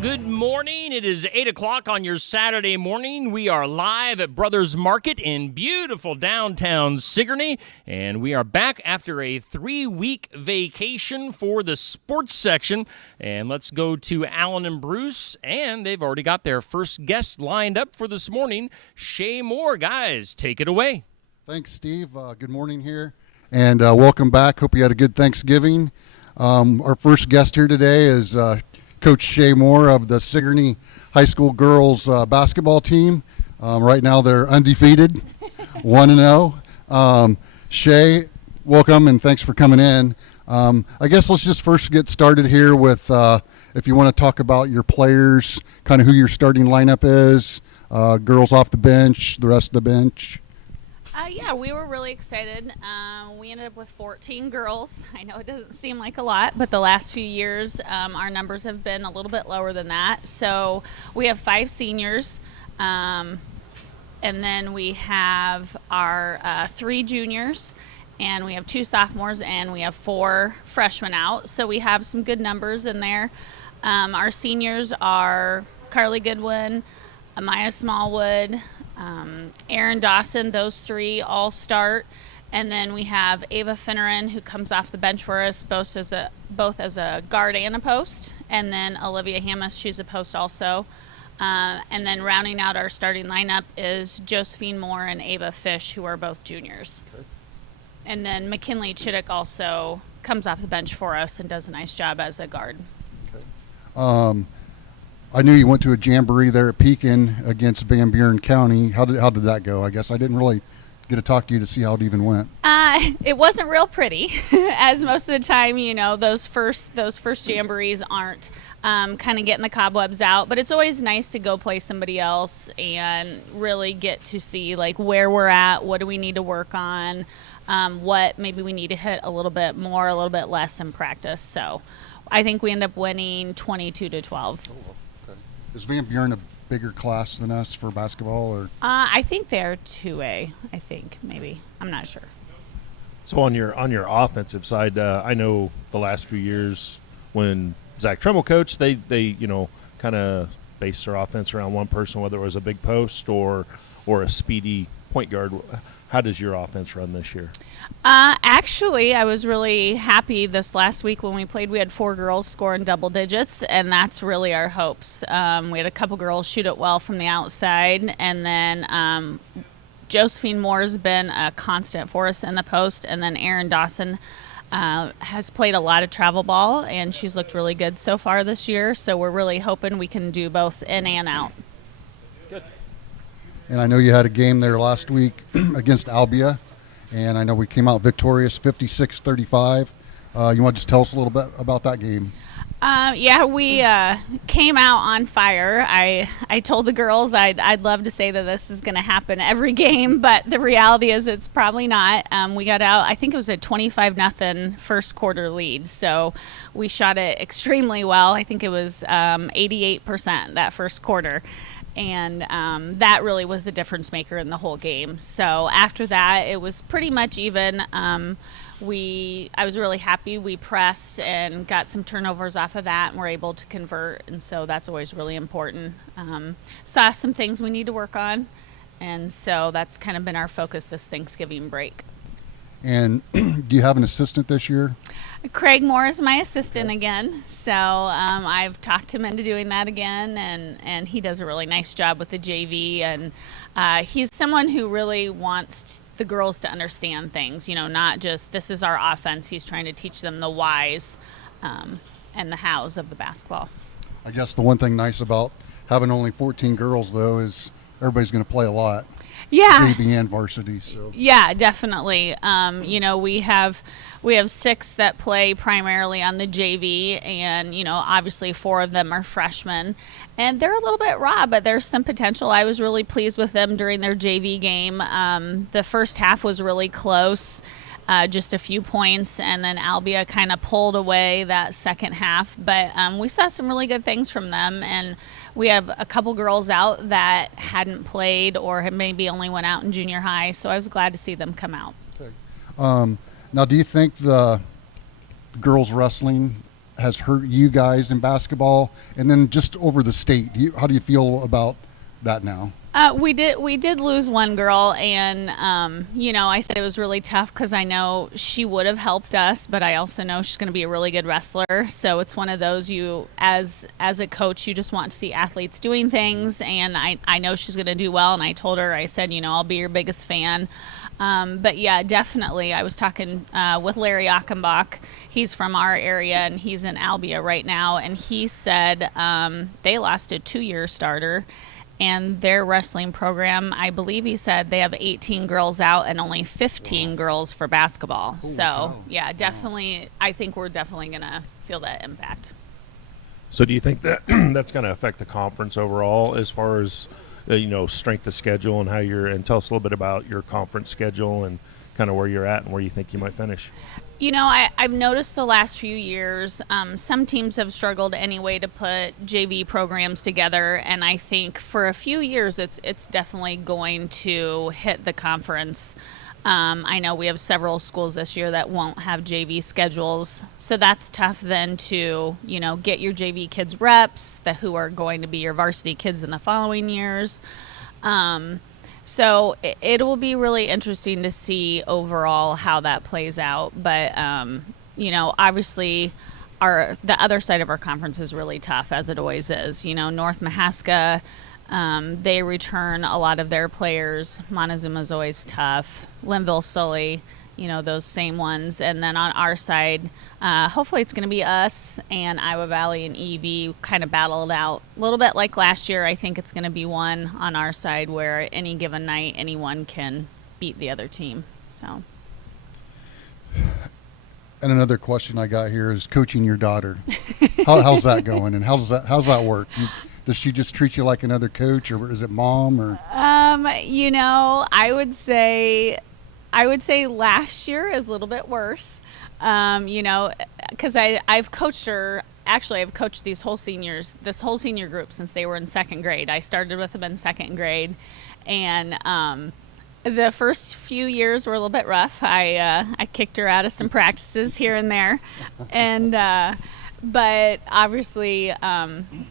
Good morning. It is 8 o'clock on your Saturday morning. We are live at Brothers Market in beautiful downtown Sigourney, and we are back after a 3-week vacation for the sports section. And let's go to Alan and Bruce, and they've already got their first guest lined up for this morning. Shay Moore, guys, take it away. Thanks, Steve. Good morning here, and welcome back. Hope you had a good Thanksgiving. Our first guest here today is Coach Shay Moore of the Sigourney High School girls basketball team. Right now they're undefeated, 1-0. Shay, welcome and thanks for coming in. I guess let's just first get started here with if you want to talk about your players, kind of who your starting lineup is, girls off the bench, the rest of the bench. Yeah, we were really excited. We ended up with 14 girls. I know it doesn't seem like a lot, but the last few years our numbers have been a little bit lower than that. So we have 5 seniors, and then we have our 3 juniors, and we have 2 sophomores, and we have 4 freshmen out. So we have some good numbers in there. Our seniors are Carly Goodwin, Amaya Smallwood, Aaron Dawson. Those 3 all start, and then we have Ava Finneran, who comes off the bench for us both as a guard and a post, and then Olivia Hammis, she's a post also, and then rounding out our starting lineup is Josephine Moore and Ava Fish, who are both juniors. Okay. And then McKinley Chittick also comes off the bench for us and does a nice job as a guard. Okay. I knew you went to a jamboree there at Pekin against Van Buren County. How did that go? I guess I didn't really get to talk to you to see how it even went. It wasn't real pretty, as most of the time, you know, those first jamborees aren't kind of getting the cobwebs out. But it's always nice to go play somebody else and really get to see like where we're at, what do we need to work on, what maybe we need to hit a little bit more, a little bit less in practice. So I think we end up winning 22-12. Is Van Buren a bigger class than us for basketball, or? I think they're 2A. I think maybe. I'm not sure. So on your offensive side, I know the last few years when Zach Tremmel coached, they kind of based their offense around one person, whether it was a big post or a speedy point guard. How does your offense run this year? Actually, I was really happy this last week when we played. We had 4 girls score in double digits, and that's really our hopes. We had a couple girls shoot it well from the outside, and then Josephine Moore's been a constant for us in the post, and then Erin Dawson has played a lot of travel ball, and she's looked really good so far this year, so we're really hoping we can do both in and out. And I know you had a game there last week against Albia, and I know we came out victorious 56-35. You want to just tell us a little bit about that game? Yeah, we came out on fire. I told the girls I'd love to say that this is going to happen every game, but the reality is it's probably not. We got out, I think it was a 25-0 first quarter lead, so we shot it extremely well. I think it was 88% that first quarter. And that really was the difference maker in the whole game. So after that, it was pretty much even. I was really happy. We pressed and got some turnovers off of that and were able to convert. And so that's always really important. Saw some things we need to work on. And so that's kind of been our focus this Thanksgiving break. And do you have an assistant this year? Craig Moore is my assistant again, so I've talked him into doing that again, and he does a really nice job with the JV, and he's someone who really wants the girls to understand things, you know, not just this is our offense. He's trying to teach them the whys and the hows of the basketball. I guess the one thing nice about having only 14 girls, though, is everybody's going to play a lot. Yeah. JV and varsity. So Yeah, definitely. You know, we have 6 that play primarily on the JV, and you know, obviously 4 of them are freshmen, and they're a little bit raw, but there's some potential. I was really pleased with them during their JV game. The first half was really close. Just a few points, and then Albia kind of pulled away that second half. But we saw some really good things from them, and we have a couple girls out that hadn't played or had maybe only went out in junior high, so I was glad to see them come out. okay. Now, do you think the girls wrestling has hurt you guys in basketball, and then just over the state? How do you feel about that now? We did lose one girl, and you know, I said it was really tough because I know she would have helped us, but I also know she's going to be a really good wrestler. So it's one of those, you as a coach, you just want to see athletes doing things, and I know she's going to do well. And I told her, I said, you know, I'll be your biggest fan. But yeah, definitely. I was talking with Larry Achenbach. He's from our area, and he's in Albia right now, and he said they lost a 2-year starter. And their wrestling program, I believe he said they have 18 girls out and only 15 girls for basketball. So, yeah, definitely, I think we're definitely going to feel that impact. So do you think that that's going to affect the conference overall as far as, you know, strength of schedule and how and tell us a little bit about your conference schedule and kind of where you're at and where you think you might finish? You know, I've noticed the last few years, some teams have struggled anyway to put JV programs together, and I think for a few years it's definitely going to hit the conference. I know we have several schools this year that won't have JV schedules, so that's tough then to, you know, get your JV kids reps who are going to be your varsity kids in the following years. So it will be really interesting to see overall how that plays out. But, you know, obviously the other side of our conference is really tough, as it always is. You know, North Mahaska, they return a lot of their players. Montezuma's always tough. Linville, Sully, you know, those same ones. And then on our side, hopefully it's going to be us and Iowa Valley and EV kind of battled out a little bit like last year. I think it's going to be one on our side where any given night anyone can beat the other team. So. And another question I got here is coaching your daughter. How's that going, and how's that work? Does she just treat you like another coach, or is it mom, or? You know, I would say last year is a little bit worse. You know, because I've coached her. Actually, I've coached this whole senior group since they were in second grade. I started with them in second grade, and the first few years were a little bit rough. I kicked her out of some practices here and there, and but obviously,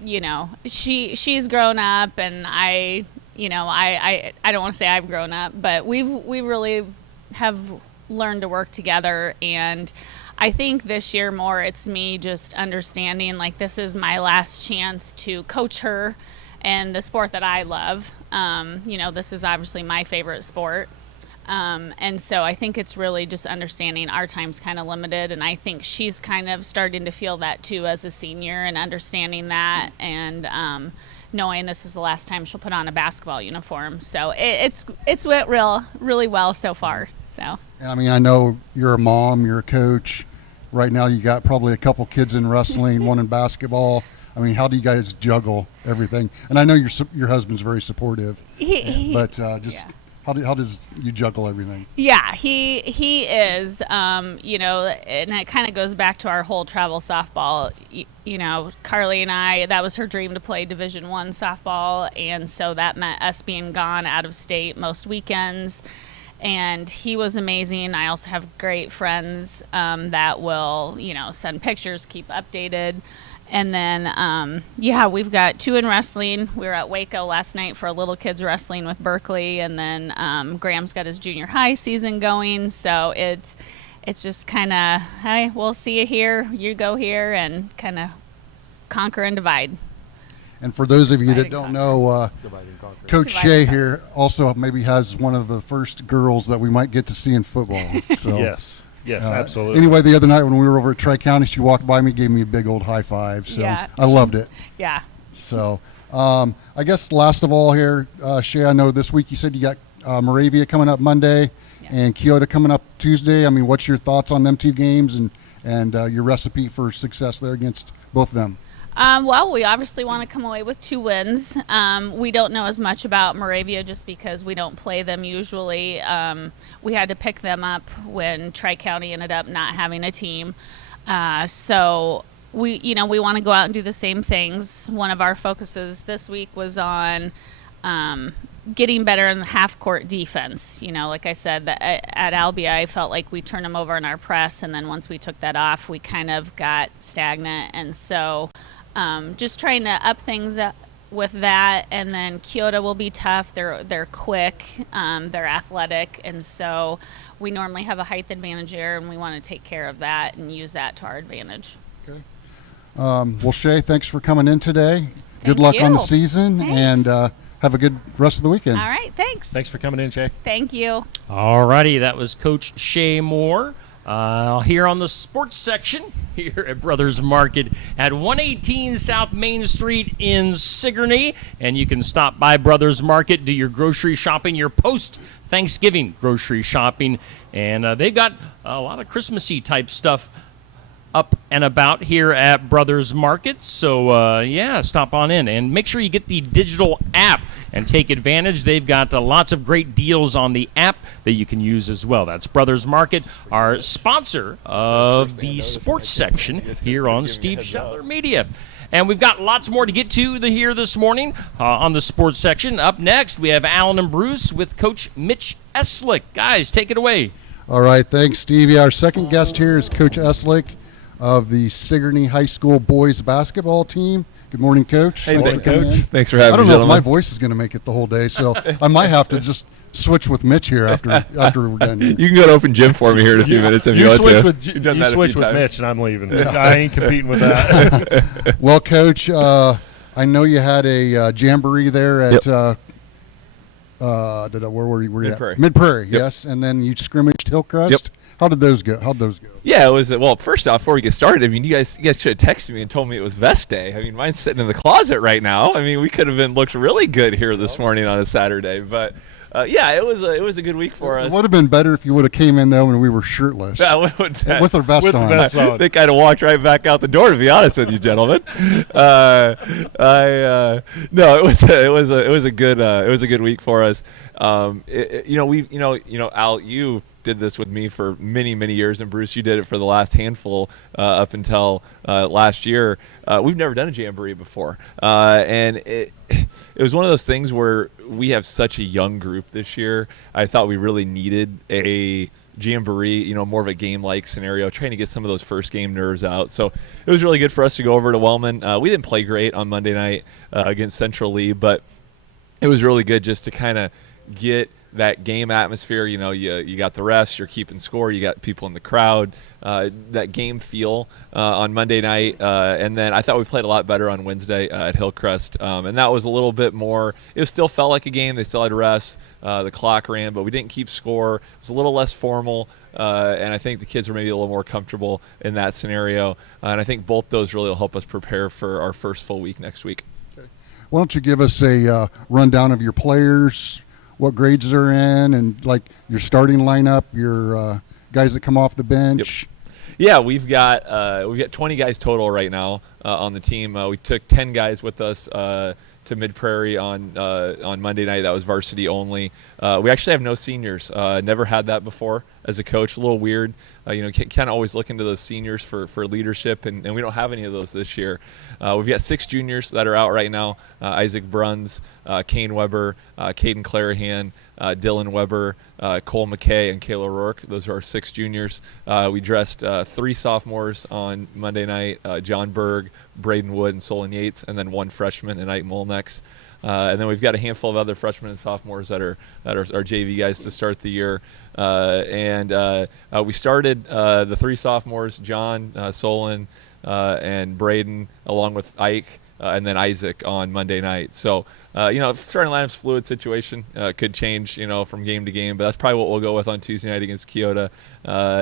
you know, she's grown up, and I don't want to say I've grown up, but we really have learned to work together. And I think this year more it's me just understanding like this is my last chance to coach her in the sport that I love. You know, this is obviously my favorite sport. And so I think it's really just understanding our time's kind of limited, and I think she's kind of starting to feel that too as a senior, and understanding that, and knowing this is the last time she'll put on a basketball uniform. So it's went really well so far. So. I mean, I know you're a mom, you're a coach. Right now you got probably a couple kids in wrestling, one in basketball. I mean, how do you guys juggle everything? And I know your husband's very supportive, but how does you juggle everything? Yeah, he is. You know, and it kind of goes back to our whole travel softball. You know, Carly and I, that was her dream to play Division I softball, and so that meant us being gone out of state most weekends. And he was amazing. I also have great friends that will, you know, send pictures, keep updated. And then, we've got 2 in wrestling. We were at Waco last night for a little kids wrestling with Berkeley. And then Graham's got his junior high season going. So it's just kind of, hey, we'll see you here, you go here, and kind of conquer and divide. And for those of you that don't know, Coach Shea here also maybe has one of the first girls that we might get to see in football. So, Yes, absolutely. Anyway, the other night when we were over at Tri-County, she walked by me, gave me a big old high five. So Yeah. I loved it. Yeah. So I guess last of all here, Shea, I know this week you said you got Moravia coming up Monday, Yes. and Keota coming up Tuesday. I mean, what's your thoughts on them 2 games and your recipe for success there against both of them? Well, we obviously want to come away with 2 wins. We don't know as much about Moravia just because we don't play them usually. We had to pick them up when Tri-County ended up not having a team. So we want to go out and do the same things. One of our focuses this week was on getting better in the half-court defense. Like I said, at Albia, I felt like we turned them over in our press, and then once we took that off, we kind of got stagnant. And so just trying to up things up with that. And then Keota will be tough. They're quick. They're athletic. And so we normally have a height advantage there, and we want to take care of that and use that to our advantage. Okay. Well, Shay, thanks for coming in today. Good Thank luck on the you. season, Thanks. and have a good rest of the weekend. All right. Thanks. Thanks for coming in, Shay. Thank you. All righty, that was Coach Shay Moore here on the sports section here at Brothers Market at 118 South Main Street in Sigourney. And you can stop by Brothers Market, do your grocery shopping, your post-Thanksgiving grocery shopping. And they've got a lot of Christmassy type stuff up and about here at Brothers Market. So, stop on in and make sure you get the digital app and take advantage. They've got lots of great deals on the app that you can use as well. That's Brothers Market, our sponsor of the sports section here on Steve Shetler Media. And we've got lots more to get to here this morning on the sports section. Up next, we have Alan and Bruce with Coach Mitch Eslick. Guys, take it away. All right, thanks, Stevie. Our second guest here is Coach Eslick of the Sigourney High School boys basketball team. Good morning, Coach. Hey, Thanks for coming in. Thanks for having me, I don't know if gentlemen. my voice is going to make it the whole day, so I might have to just switch with Mitch here after we're done here. You can go to open gym for me here in a few minutes if you want switch to. with You've done you that a switch few with times. Mitch, and I'm leaving. I ain't competing with that. Well, Coach, I know you had a jamboree there at where were you? Mid-Prairie. Mid-Prairie, Yep. yes, and then you scrimmaged Hillcrest. Yep. How'd those go? Yeah, it was. Well, first off, before we get started, I mean, you guys should have texted me and told me it was vest day. I mean, mine's sitting in the closet right now. I mean, we could have looked really good here this morning on a Saturday, but it was a good week for us. It would have been better if you would have came in though when we were shirtless Yeah, with our vest with the on. vest I on. think I'd have walked right back out the door, to be honest with you, gentlemen. No, it was a good week for us. Al, you did this with me for many, many years, and Bruce, you did it for the last handful up until last year. We've never done a jamboree before, and it was one of those things where we have such a young group this year. I thought we really needed a jamboree, more of a game-like scenario, trying to get some of those first game nerves out. So it was really good for us to go over to Wellman. We didn't play great on Monday night against Central Lee, but it was really good just to kind of get that game atmosphere. You got the refs, you're keeping score, you got people in the crowd, that game feel on Monday night. And then I thought we played a lot better on Wednesday at Hillcrest. And that was a little bit more, it still felt like a game. They still had refs, the clock ran, but we didn't keep score. It was a little less formal. And I think the kids were maybe a little more comfortable in that scenario. And I think both those really will help us prepare for our first full week next week. Why don't you give us a rundown of your players, what grades they're in, and like your starting lineup, your guys that come off the bench. Yeah, we've got 20 guys total right now on the team. We took 10 guys with us to Mid-Prairie on Monday night. That was varsity only. We actually have no seniors. Never had that before as a coach. A little weird. Kind of always looking to those seniors for leadership, and we don't have any of those this year. We've got 6 juniors that are out right now. Isaac Bruns, Kane Weber, Caden Clarahan, Dylan Weber, Cole McKay, and Kayla Rourke. Those are our 6 juniors. We dressed 3 sophomores on Monday night, John Berg, Braden Wood, and Solon Yates, and then 1 freshman, and Ike Molnex. And then we've got a handful of other freshmen and sophomores that are our JV guys to start the year. We started the 3 sophomores, John, Solon, and Braden, along with Ike, and then Isaac on Monday night. So, starting lineup's fluid situation, could change, from game to game, but that's probably what we'll go with on Tuesday night against Keota,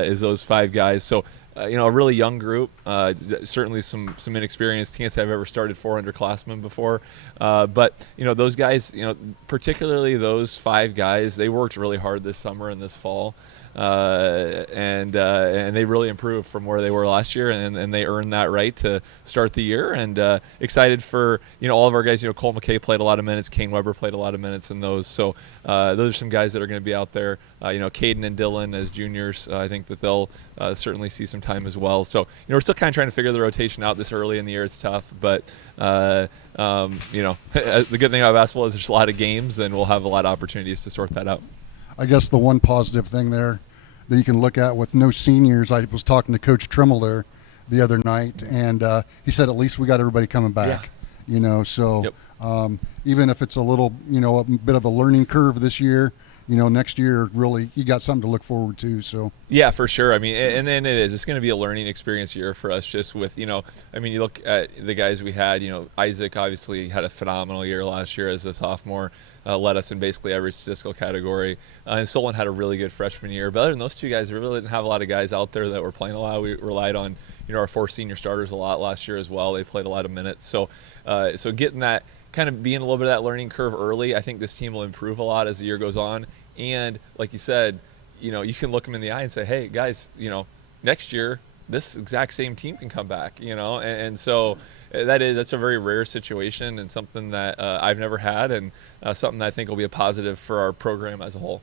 is those 5 guys. So a really young group. Certainly some inexperienced. Can't say I've ever started 4 underclassmen before, but those guys, particularly those 5 guys, they worked really hard this summer and this fall. And they really improved from where they were last year, and they earned that right to start the year. And excited for all of our guys. Cole McKay played a lot of minutes, Kane Weber played a lot of minutes in those. So those are some guys that are going to be out there. Caden and Dylan as juniors, I think that they'll certainly see some time as well. So we're still kind of trying to figure the rotation out this early in the year. It's tough, but the good thing about basketball is there's a lot of games, and we'll have a lot of opportunities to sort that out. I guess the one positive thing there that you can look at with no seniors, I was talking to Coach Trimmel there the other night, and he said at least we got everybody coming back. So Yep. Even if it's a little, a bit of a learning curve this year, next year really you got something to look forward to. So yeah, for sure. I mean, and then it's going to be a learning experience year for us. Just with you look at the guys we had. Isaac obviously had a phenomenal year last year as a sophomore. Led us in basically every statistical category. And Solon had a really good freshman year. But other than those 2 guys, we really didn't have a lot of guys out there that were playing a lot. We relied on, our 4 senior starters a lot last year as well. They played a lot of minutes. So getting that, kind of being a little bit of that learning curve early, I think this team will improve a lot as the year goes on. And like you said, you can look them in the eye and say, hey, guys, next year, this exact same team can come back, and so that's a very rare situation and something that I've never had, and something that I think will be a positive for our program as a whole.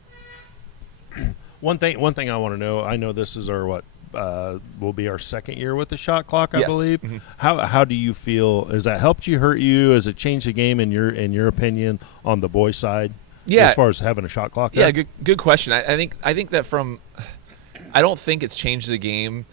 One thing I want to know, I know this is our will be our 2nd year with the shot clock, I Yes. believe. Mm-hmm. How do you feel? Has that helped you, hurt you? Has it changed the game in your opinion on the boys' side? Yeah. As far as having a shot clock. Yeah, there? good question. I think that I don't think it's changed the game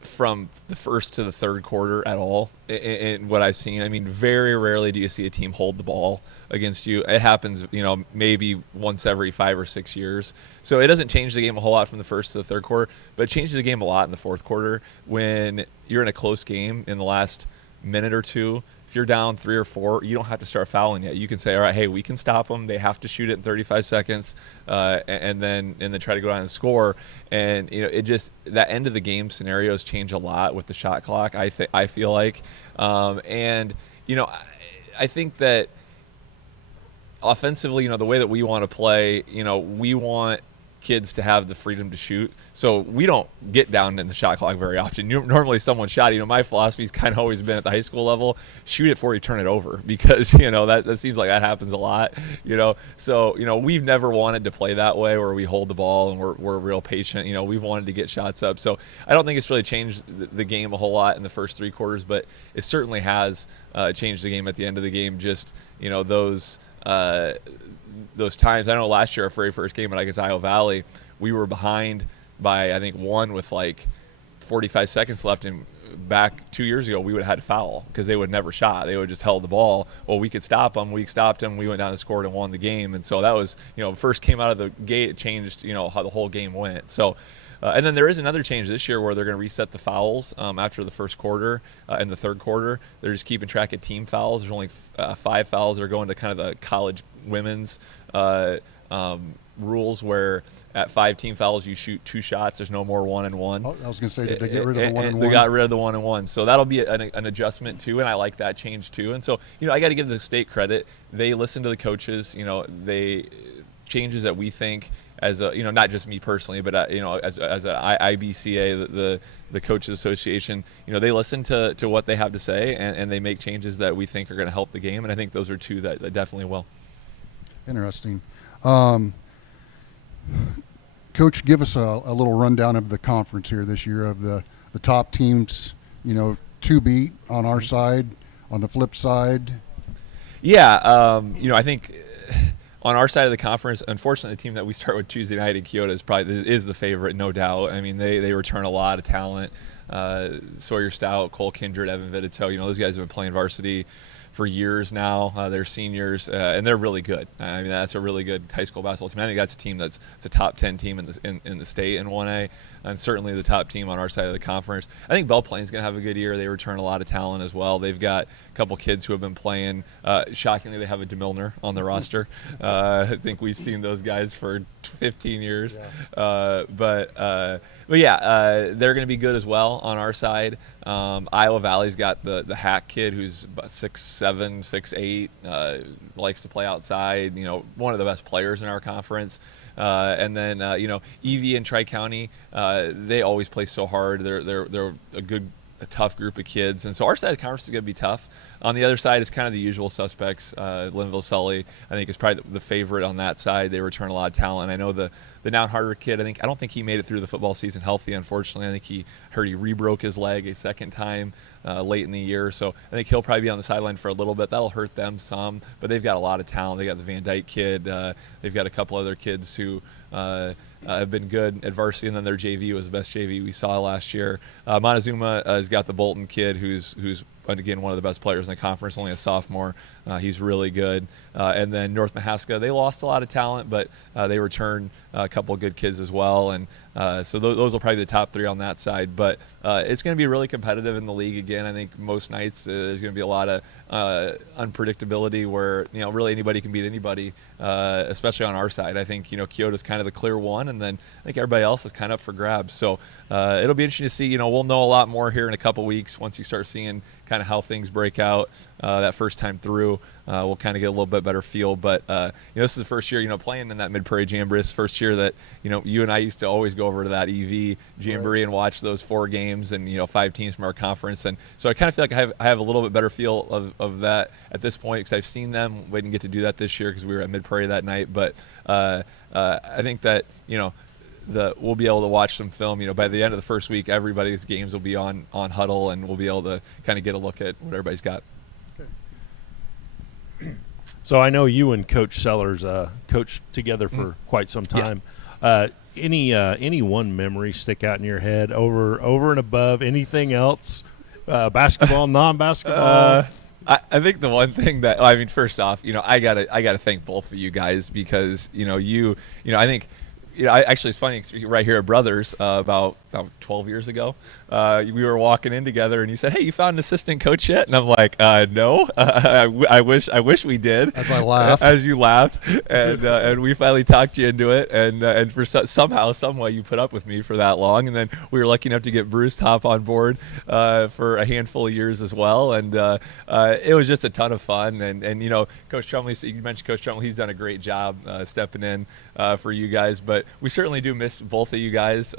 from the first to the third quarter at all in what I've seen. I mean, very rarely do you see a team hold the ball against you. It happens, maybe once every 5 or 6 years. So it doesn't change the game a whole lot from the first to the third quarter, but it changes the game a lot in the fourth quarter when you're in a close game in the last minute or two. If you're down 3 or 4, you don't have to start fouling yet. You can say, all right, hey, we can stop them. They have to shoot it in 35 seconds, and then try to go down and score. And it just, that end of the game scenarios change a lot with the shot clock. I feel like, I think that offensively, the way that we want to play, we want kids to have the freedom to shoot. So we don't get down in the shot clock very often. Normally someone shot, my philosophy's kind of always been at the high school level, shoot it before you turn it over, because, that seems like that happens a lot, So, we've never wanted to play that way where we hold the ball and we're real patient. We've wanted to get shots up. So I don't think it's really changed the game a whole lot in the first 3 quarters, but it certainly has changed the game at the end of the game. Just, those times. I know last year, our very first game against Iowa Valley, we were behind by, I think, 1 with like 45 seconds left, and back 2 years ago we would have had to foul because they would never shot. They would just held the ball. Well, we could stop them. We stopped them. We went down and scored and won the game. And so that was, first came out of the gate, it changed, how the whole game went. So and then there is another change this year where they're going to reset the fouls after the first quarter and the third quarter. They're just keeping track of team fouls. There's only 5 fouls that are going to kind of the college women's rules, where at 5 team fouls you shoot 2 shots. There's no more 1-and-1. Oh, I was going to say, did they get rid of the 1-and-1? They got rid of the 1-and-1. So that'll be an adjustment too, and I like that change too. And so I got to give the state credit. They listen to the coaches. They changes that we think as a, not just me personally, but as a IBCA, the Coaches Association, they listen to what they have to say, and they make changes that we think are going to help the game. And I think those are 2 that definitely will. Interesting. Coach, give us a little rundown of the conference here this year, of the top teams, to beat on our side, on the flip side. Yeah, I think on our side of the conference, unfortunately, the team that we start with Tuesday night in Kyoto is the favorite, no doubt. I mean, they return a lot of talent. Sawyer Stout, Cole Kindred, Evan Vitito, those guys have been playing varsity for years now. They're seniors, and they're really good. I mean, that's a really good high school basketball team. I think that's a team it's a top 10 team in the state in 1A, and certainly the top team on our side of the conference. I think Belle Plain's going to have a good year. They return a lot of talent as well. They've got a couple kids who have been playing. Shockingly, they have a DeMilner on the roster. I think we've seen those guys for 15 years. Yeah. But yeah, they're going to be good as well on our side. Iowa Valley's got the Hack kid who's about 6'7", 6'8", likes to play outside. One of the best players in our conference. And then Evie and Tri-County, they always play so hard. They're a tough group of kids, and so our side of the conference is going to be tough. On the other side, it's kind of the usual suspects. Linville Sully, I think, is probably the favorite on that side. They return a lot of talent. I know the Down Harder kid, I don't think he made it through the football season healthy, unfortunately. I think he re-broke his leg a second time late in the year, so I think he'll probably be on the sideline for a little bit. That'll hurt them some, but they've got a lot of talent. They got the Van Dyke kid. They've got a couple other kids who have been good at varsity, and then their JV was the best JV we saw last year. Montezuma has got the Bolton kid who's again one of the best players in the conference, only a sophomore. He's really good. And then North Mahaska, they lost a lot of talent, but they returned a couple of good kids as well. And so those will probably be the top three on that side. But it's going to be really competitive in the league again. I think most nights there's going to be a lot of unpredictability where really anybody can beat anybody, especially on our side. I think Keota's kind of the clear one, and then I think everybody else is kind of up for grabs. So it'll be interesting to see. We'll know a lot more here in a couple weeks once you start seeing kind of how things break out that first time through. We'll kind of get a little bit better feel. But this is the first year, playing in that Mid-Prairie Jamboree. It's the first year that you and I used to always go over to that EV Jamboree and watch those 4 games and 5 teams from our conference. And so I kind of feel like I have a little bit better feel of that at this point because I've seen them. We didn't get to do that this year because we were at Mid-Prairie that night. But I think that we'll be able to watch some film. By the end of the first week, everybody's games will be on Huddle, and we'll be able to kind of get a look at what everybody's got. So I know you and Coach Sellers coached together for quite some time. Yeah. Any one memory stick out in your head over and above anything else? Basketball, non-basketball. I think the one thing that first off, I gotta thank both of you guys because I think. Actually, it's funny. Right here at Brothers, about 12 years ago, we were walking in together, and you said, "Hey, you found an assistant coach yet?" And I'm like, "No, I wish we did." As I laughed, as you laughed, and we finally talked you into it, and for somehow, some way, you put up with me for that long, and then we were lucky enough to get Bruce Top on board for a handful of years as well, and it was just a ton of fun. And Coach Trumley, you mentioned Coach Trumley, he's done a great job stepping in for you guys, but we certainly do miss both of you guys.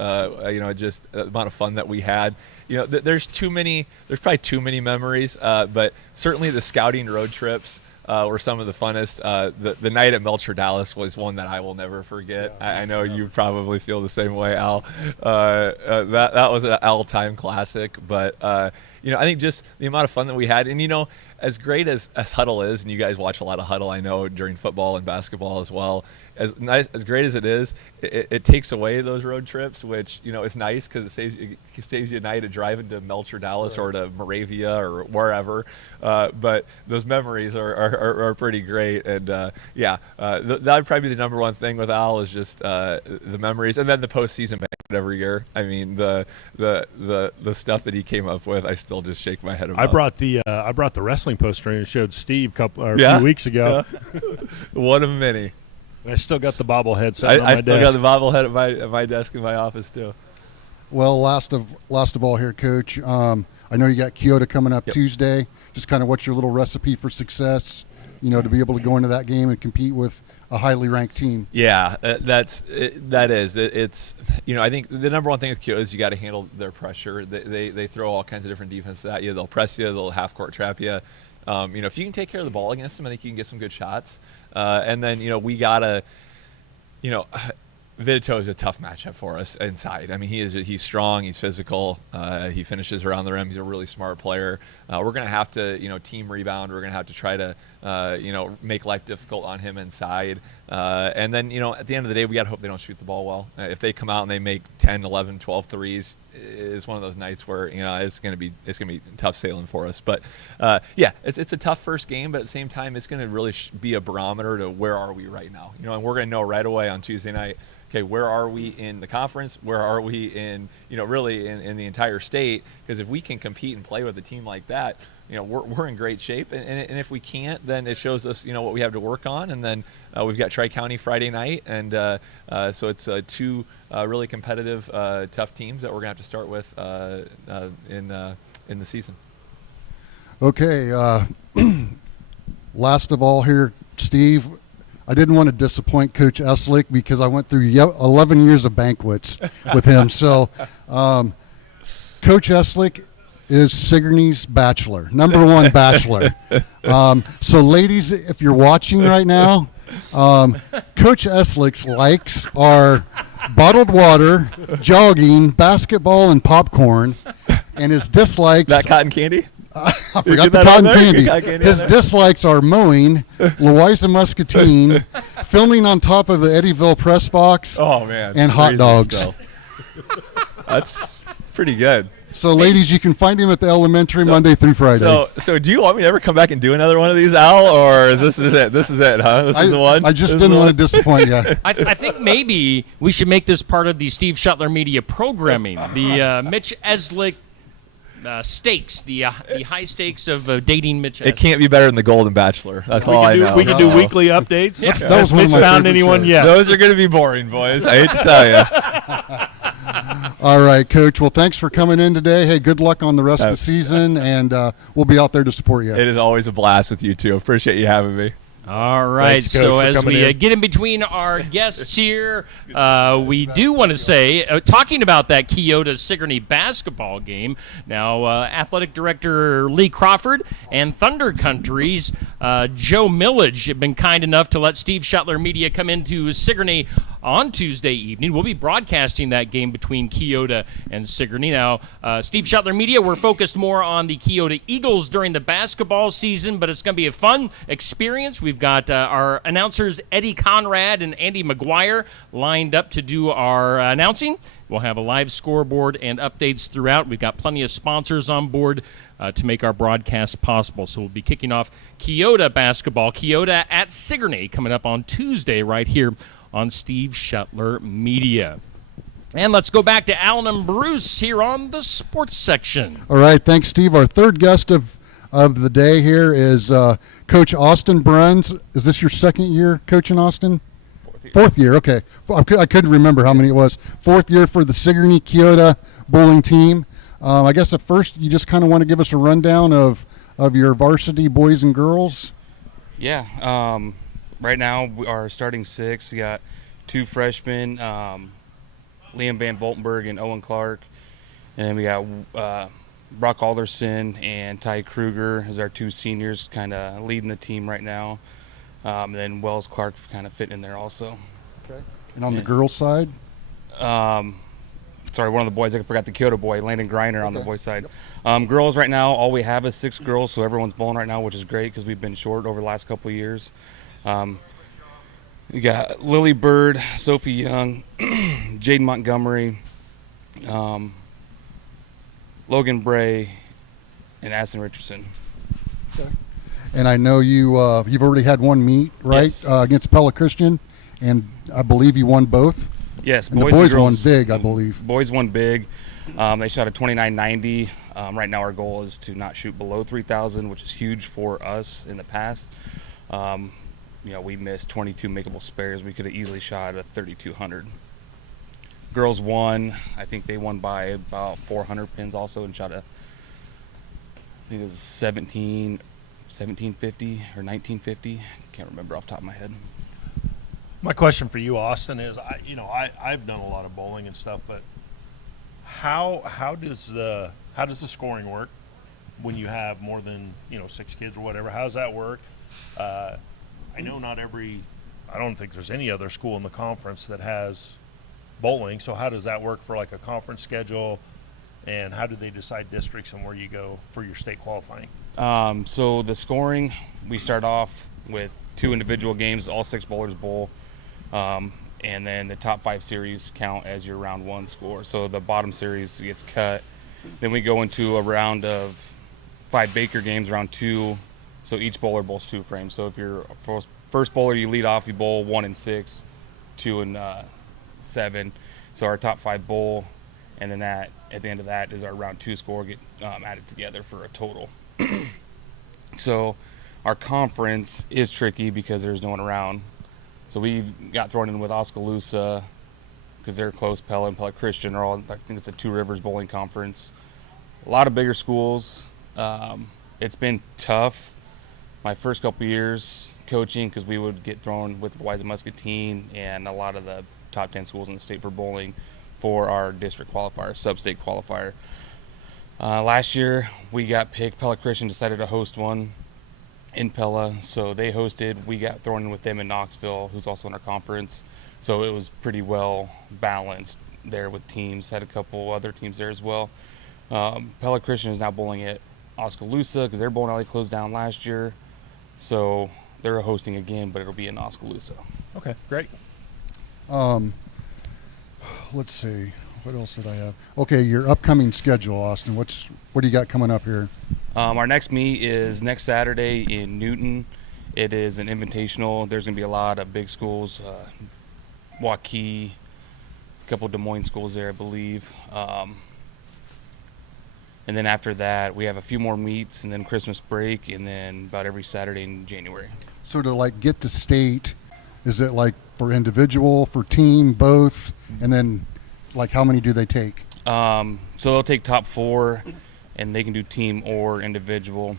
Just the amount of fun that we had. There's probably too many memories, but certainly the scouting road trips were some of the funnest. The night at Melcher Dallas was one that I will never forget. Yeah. I know you probably feel the same way, Al. That was an all-time classic. But I think just the amount of fun that we had, and as great as Huddle is, and you guys watch a lot of Huddle, I know, during football and basketball as well. As great as it is, it takes away those road trips, which is nice because it saves you a night of driving to Melcher, Dallas, or to Moravia or wherever. But those memories are pretty great, and that would probably be the number one thing with Al is just the memories, and then the postseason banquet every year. I mean the stuff that he came up with, I still just shake my head about. I brought the wrestling poster and showed Steve a few weeks ago. Yeah. One of many. I still got the bobblehead sitting on my desk. I still got the bobblehead at my desk in my office too. Well, last of all here, Coach. I know you got Keota coming up Tuesday. Just kind of what's your little recipe for success? To be able to go into that game and compete with a highly ranked team. Yeah, It's I think the number one thing with Keota is you got to handle their pressure. They throw all kinds of different defenses at you. They'll press you. They'll half court trap you. If you can take care of the ball against them, I think you can get some good shots. And then, we got to, Vidito is a tough matchup for us inside. I mean, he's strong, he's physical, he finishes around the rim, he's a really smart player. We're going to have to, team rebound. We're going to have to try to, make life difficult on him inside. And then, at the end of the day, we got to hope they don't shoot the ball well. If they come out and they make 10, 11, 12 threes, is one of those nights where it's gonna be tough sailing for us. But it's a tough first game, but at the same time, it's gonna really be a barometer to where are we right now. And we're gonna know right away on Tuesday night. Okay, where are we in the conference? Where are we in really in the entire state? Because if we can compete and play with a team like that, we're in great shape. And if we can't, then it shows us what we have to work on. And then we've got Tri-County Friday night, and so it's two really competitive, tough teams that we're gonna have to start with in the season. Okay, last of all here, Steve, I didn't want to disappoint Coach Eslick because I went through 11 years of banquets with him. So Coach Eslick is Sigourney's bachelor, number one bachelor. So ladies, if you're watching right now, Coach Eslick's likes are bottled water, jogging, basketball, and popcorn. And his dislikes... That cotton candy? I forgot the cotton candy. His dislikes are mowing, Louisa Muscatine, filming on top of the Eddyville press box, oh man, and hot dogs. That's pretty good. So, ladies, you can find him at the elementary Monday through Friday. So do you want me to ever come back and do another one of these, Al, or is this it? This is it, huh? This is the one? I just didn't want to disappoint you. I think maybe we should make this part of the Steve Shuttler Media programming. The Mitch Eslick stakes, the high stakes of dating Mitch Eslick. It can't be better than the Golden Bachelor. That's all I know. We can do weekly updates. Yeah. That was one of Mitch my found favorite anyone shows. yet? Those are going to be boring, boys. I hate to tell you. All right, Coach. Well, thanks for coming in today. Hey, good luck on the rest of the season, and we'll be out there to support you. It is always a blast with you, too. Appreciate you having me. All right, Thanks, Coach, so for as coming we in. get in between our guests here, we do want to say, talking about that Keota-Sigourney basketball game, now Athletic Director Lee Crawford and Thunder Country's Joe Millage have been kind enough to let Steve Shuttler Media come into Sigourney on Tuesday evening. We'll be broadcasting that game between Keota and Sigourney. Now, Steve Shuttler Media, we're focused more on the Keota Eagles during the basketball season, but it's going to be a fun experience. We've got our announcers, Eddie Conrad and Andy McGuire, lined up to do our announcing. We'll have a live scoreboard and updates throughout. We've got plenty of sponsors on board to make our broadcast possible. So we'll be kicking off Keota basketball, Keota at Sigourney, coming up on Tuesday right here on Steve Shuttler Media. And let's go back to Alan and Bruce here on the sports section. All right, thanks, Steve. Our third guest of the day here is Coach Austin Bruns. Is this your second year coaching, Austin? Fourth year, okay. I couldn't remember how many it was. Fourth year for the Sigourney Keota bowling team. I guess at first you just kind of want to give us a rundown of your varsity boys and girls. Yeah, right now we are starting six. We got two freshmen, Liam Van Voltenberg and Owen Clark, and we got Brock Alderson and Ty Kruger as our two seniors, kind of leading the team right now. And then Wells Clark kind of fitting in there also. Okay. And on the girls' side? Sorry, one of the boys, I forgot the Keota boy, Landon Griner on the boys' side. Girls right now, all we have is 6 girls, so everyone's bowling right now, which is great because we've been short over the last couple of years. We got Lily Bird, Sophie Young, Jaden Montgomery, Logan Bray, and Aston Richardson. Okay. And I know you've already had one meet, right, Yes. Against Pella Christian, and I believe you won both. Yes, And the boys boys won girls, big, I believe. Boys won big. They shot a 29.90. Right now our goal is to not shoot below 3,000, which is huge for us in the past. We missed 22 makeable spares. We could have easily shot a 3,200. Girls won. I think they won by about 400 pins also and shot I think it was 1750 or 1950. Can't remember off the top of my head. My question for you, Austin, is I've done a lot of bowling and stuff, but how does the scoring work when you have more than 6 kids or whatever? How does that work? I know I don't think there's any other school in the conference that has bowling. So how does that work for like a conference schedule, and how do they decide districts and where you go for your state qualifying? So the scoring, we start off with 2 individual games, all 6 bowlers bowl. and then the top 5 series count as your round 1 score. So the bottom series gets cut. Then we go into a round of 5 Baker games, round 2. So each bowler bowls 2 frames. So if you're first bowler, you lead off, you bowl 1 and 6, 2 and 7. So our top 5 bowl, and then that at the end of that is our round 2 score get added together for a total. So our conference is tricky because there's no one around. So we got thrown in with Oskaloosa because they're close. Pella and Pella Christian are all, I think it's a Two Rivers bowling conference. A lot of bigger schools. It's been tough my first couple years coaching because we would get thrown with Wise and Muscatine and a lot of the top 10 schools in the state for bowling for our district qualifier, sub-state qualifier. Last year we got picked. Pella Christian decided to host one in Pella, so they hosted. We got thrown in with them in Knoxville, who's also in our conference. So it was pretty well balanced there with teams. Had a couple other teams there as well. Pella Christian is now bowling at Oskaloosa because their bowling alley closed down last year. So they're hosting again, but it'll be in Oskaloosa. Okay, great. Let's see. What else did I have? Okay, your upcoming schedule, Austin. What do you got coming up here? Our next meet is next Saturday in Newton. It is an invitational. There's going to be a lot of big schools, Waukee, a couple Des Moines schools there, I believe. And then after that, we have a few more meets, and then Christmas break, and then about every Saturday in January. So to like get to state, is it like for individual, for team, both, and then like how many do they take? So they'll take top 4, and they can do team or individual.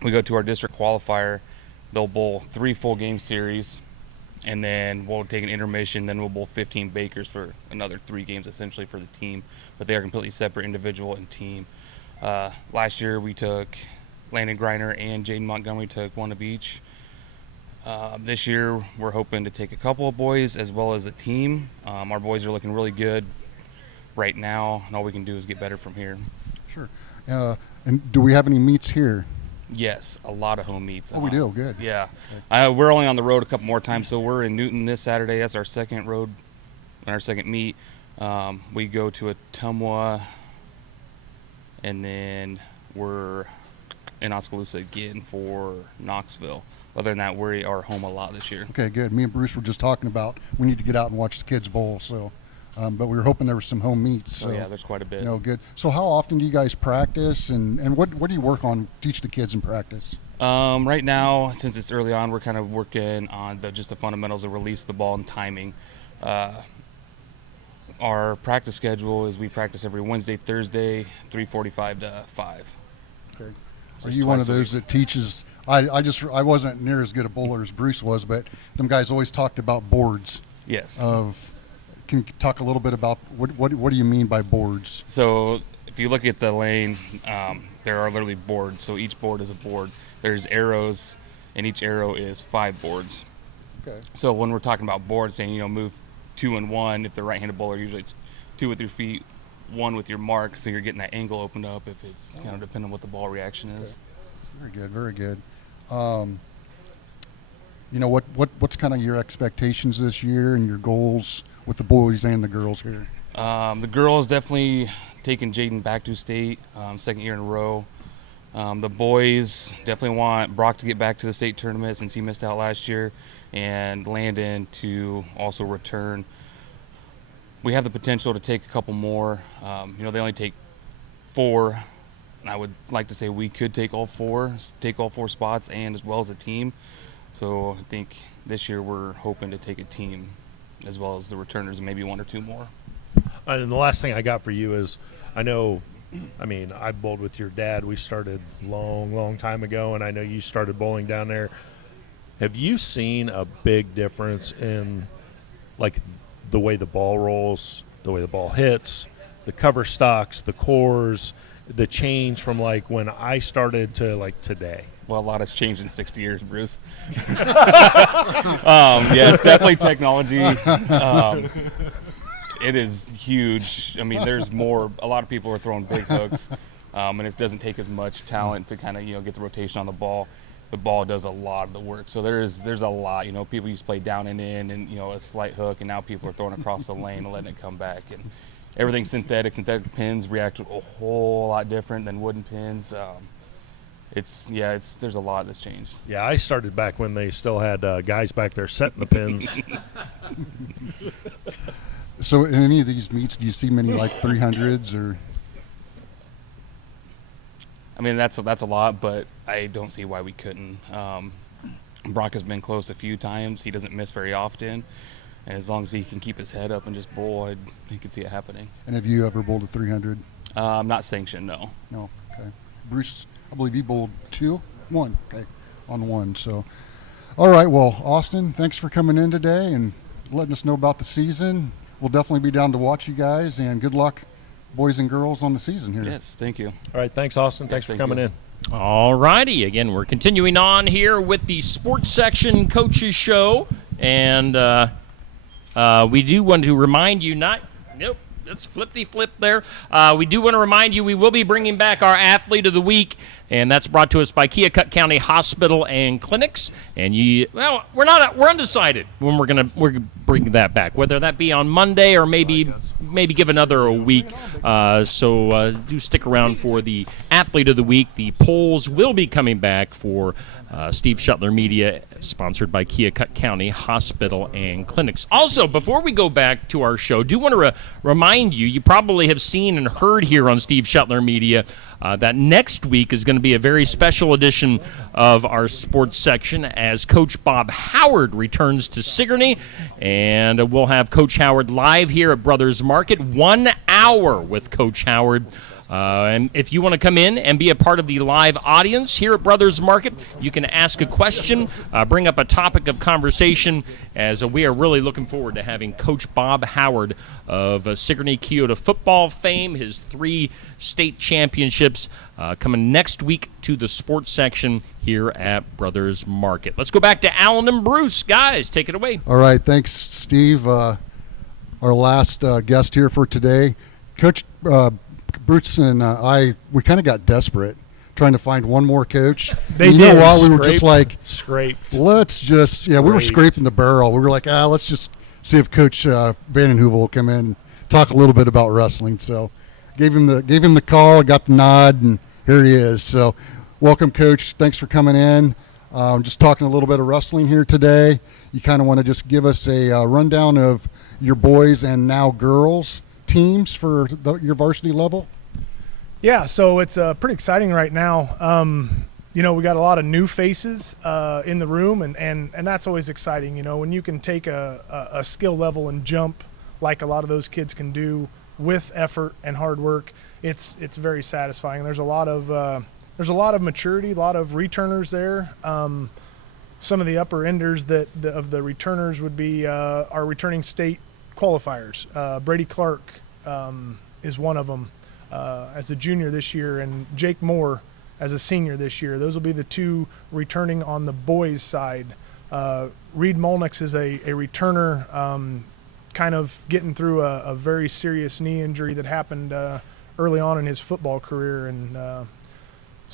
We go to our district qualifier. They'll bowl 3 full game series, and then we'll take an intermission. Then we'll bowl 15 Bakers for another 3 games essentially for the team. But they are completely separate, individual and team. Last year we took Landon Griner and Jaden Montgomery took one of each. This year we're hoping to take a couple of boys as well as a team. Our boys are looking really good right now, and all we can do is get better from here. Sure. And do we have any meets here? Yes, a lot of home meets. Oh, we do. Good. Yeah. We're only on the road a couple more times, so we're in Newton this Saturday. That's our second road and our second meet. We go to Ottumwa, and then we're in Oskaloosa again for Knoxville. Other than that, we are home a lot this year. Okay, good. Me and Bruce were just talking about we need to get out and watch the kids bowl. So, but we were hoping there was some home meets. So, yeah, there's quite a bit. Good. So how often do you guys practice, and what do you work on, teach the kids in practice? Right now, since it's early on, we're kind of working on just the fundamentals of release the ball and timing. Our practice schedule is we practice every Wednesday, Thursday, 3:45 to 5. Okay. So Are it's you one of twice a those week. that teaches? I wasn't near as good a bowler as Bruce was, but them guys always talked about boards. Yes. Can you talk a little bit about what do you mean by boards? So if you look at the lane, there are literally boards. So each board is a board. There's arrows, and each arrow is 5 boards. Okay. So when we're talking about boards, saying, move 2 and 1, if they're right-handed bowler, usually it's 2 with your feet, 1 with your mark, so you're getting that angle opened up if it's kind of depending on what the ball reaction is. Very good, very good. What's kind of your expectations this year and your goals with the boys and the girls here? The girls definitely taking Jaden back to state, second year in a row. The boys definitely want Brock to get back to the state tournament since he missed out last year, and Landon to also return. We have the potential to take a couple more. They only take 4, and I would like to say we could take all 4 spots, and as well as a team. So I think this year we're hoping to take a team as well as the returners and maybe 1 or 2 more. And the last thing I got for you is, I bowled with your dad. We started long time ago, and I know you started bowling down there. Have you seen a big difference in, like, the way the ball rolls, the way the ball hits, the cover stocks, the cores, the change from, like, when I started to, like, today? Well, a lot has changed in 60 years, Bruce. Yes, definitely technology. It is huge. I mean, there's more. A lot of people are throwing big hooks, and it doesn't take as much talent to kind of get the rotation on the ball. the ball does a lot of the work. So there's a lot. People used to play down and in, and a slight hook, and now people are throwing across the lane and letting it come back. And everything's synthetic. Synthetic pins react a whole lot different than wooden pins. There's a lot that's changed. Yeah, I started back when they still had guys back there setting the pins. So in any of these meets, do you see many like 300s or? I mean, that's a lot, but I don't see why we couldn't. Brock has been close a few times. He doesn't miss very often. And as long as he can keep his head up and just bowl, he can see it happening. And have you ever bowled a 300? I'm not sanctioned, no. No. Okay. Bruce, I believe you bowled one. Okay. On one. So, all right. Well, Austin, thanks for coming in today and letting us know about the season. We'll definitely be down to watch you guys, and good luck, boys and girls, on the season here. Yes, thank you. All right, thanks, Austin. Thanks for thank coming you. in. All righty. Again, we're continuing on here with the Sports Section Coaches Show. And we do want to remind you It's flippity-flip there. We do want to remind you we will be bringing back our Athlete of the Week, and that's brought to us by Keokuk County Hospital and Clinics. And we're undecided when we're gonna bring that back, whether that be on Monday or maybe give another a week. So do stick around for the Athlete of the Week. The polls will be coming back for Steve Shuttler Media, sponsored by Keokuk County Hospital and Clinics. Also, before we go back to our show, do want to remind you probably have seen and heard here on Steve Shuttler Media that next week is going to be a very special edition of our sports section as Coach Bob Howard returns to Sigourney. And we'll have Coach Howard live here at Brothers Market, 1 hour with Coach Howard. And if you want to come in and be a part of the live audience here at Brothers Market, you can ask a question, bring up a topic of conversation, as we are really looking forward to having Coach Bob Howard of Sigourney Keota football fame, his 3 state championships, coming next week to the sports section here at Brothers Market. Let's go back to Alan and Bruce. Guys, take it away. All right. Thanks, Steve. Our last guest here for today. Coach Bruce and we kind of got desperate trying to find one more coach. They you did. know what? We were just like, Scraped. let's just, we were scraping the barrel. We were like, let's just see if Coach Vandenheuvel will come in and talk a little bit about wrestling. So gave him the call, got the nod, and here he is. So welcome, Coach. Thanks for coming in. Just talking a little bit of wrestling here today. You kind of want to just give us a rundown of your boys and now girls teams for your varsity level? Yeah, so it's pretty exciting right now. We got a lot of new faces in the room, and that's always exciting. When you can take a skill level and jump like a lot of those kids can do with effort and hard work, it's very satisfying. There's a lot of maturity, a lot of returners there. Some of the upper enders of the returners would be our returning state qualifiers. Brady Clark is one of them as a junior this year, and Jake Moore as a senior this year. Those will be the 2 returning on the boys' side. Reed Molnix is a returner, kind of getting through a very serious knee injury that happened early on in his football career. And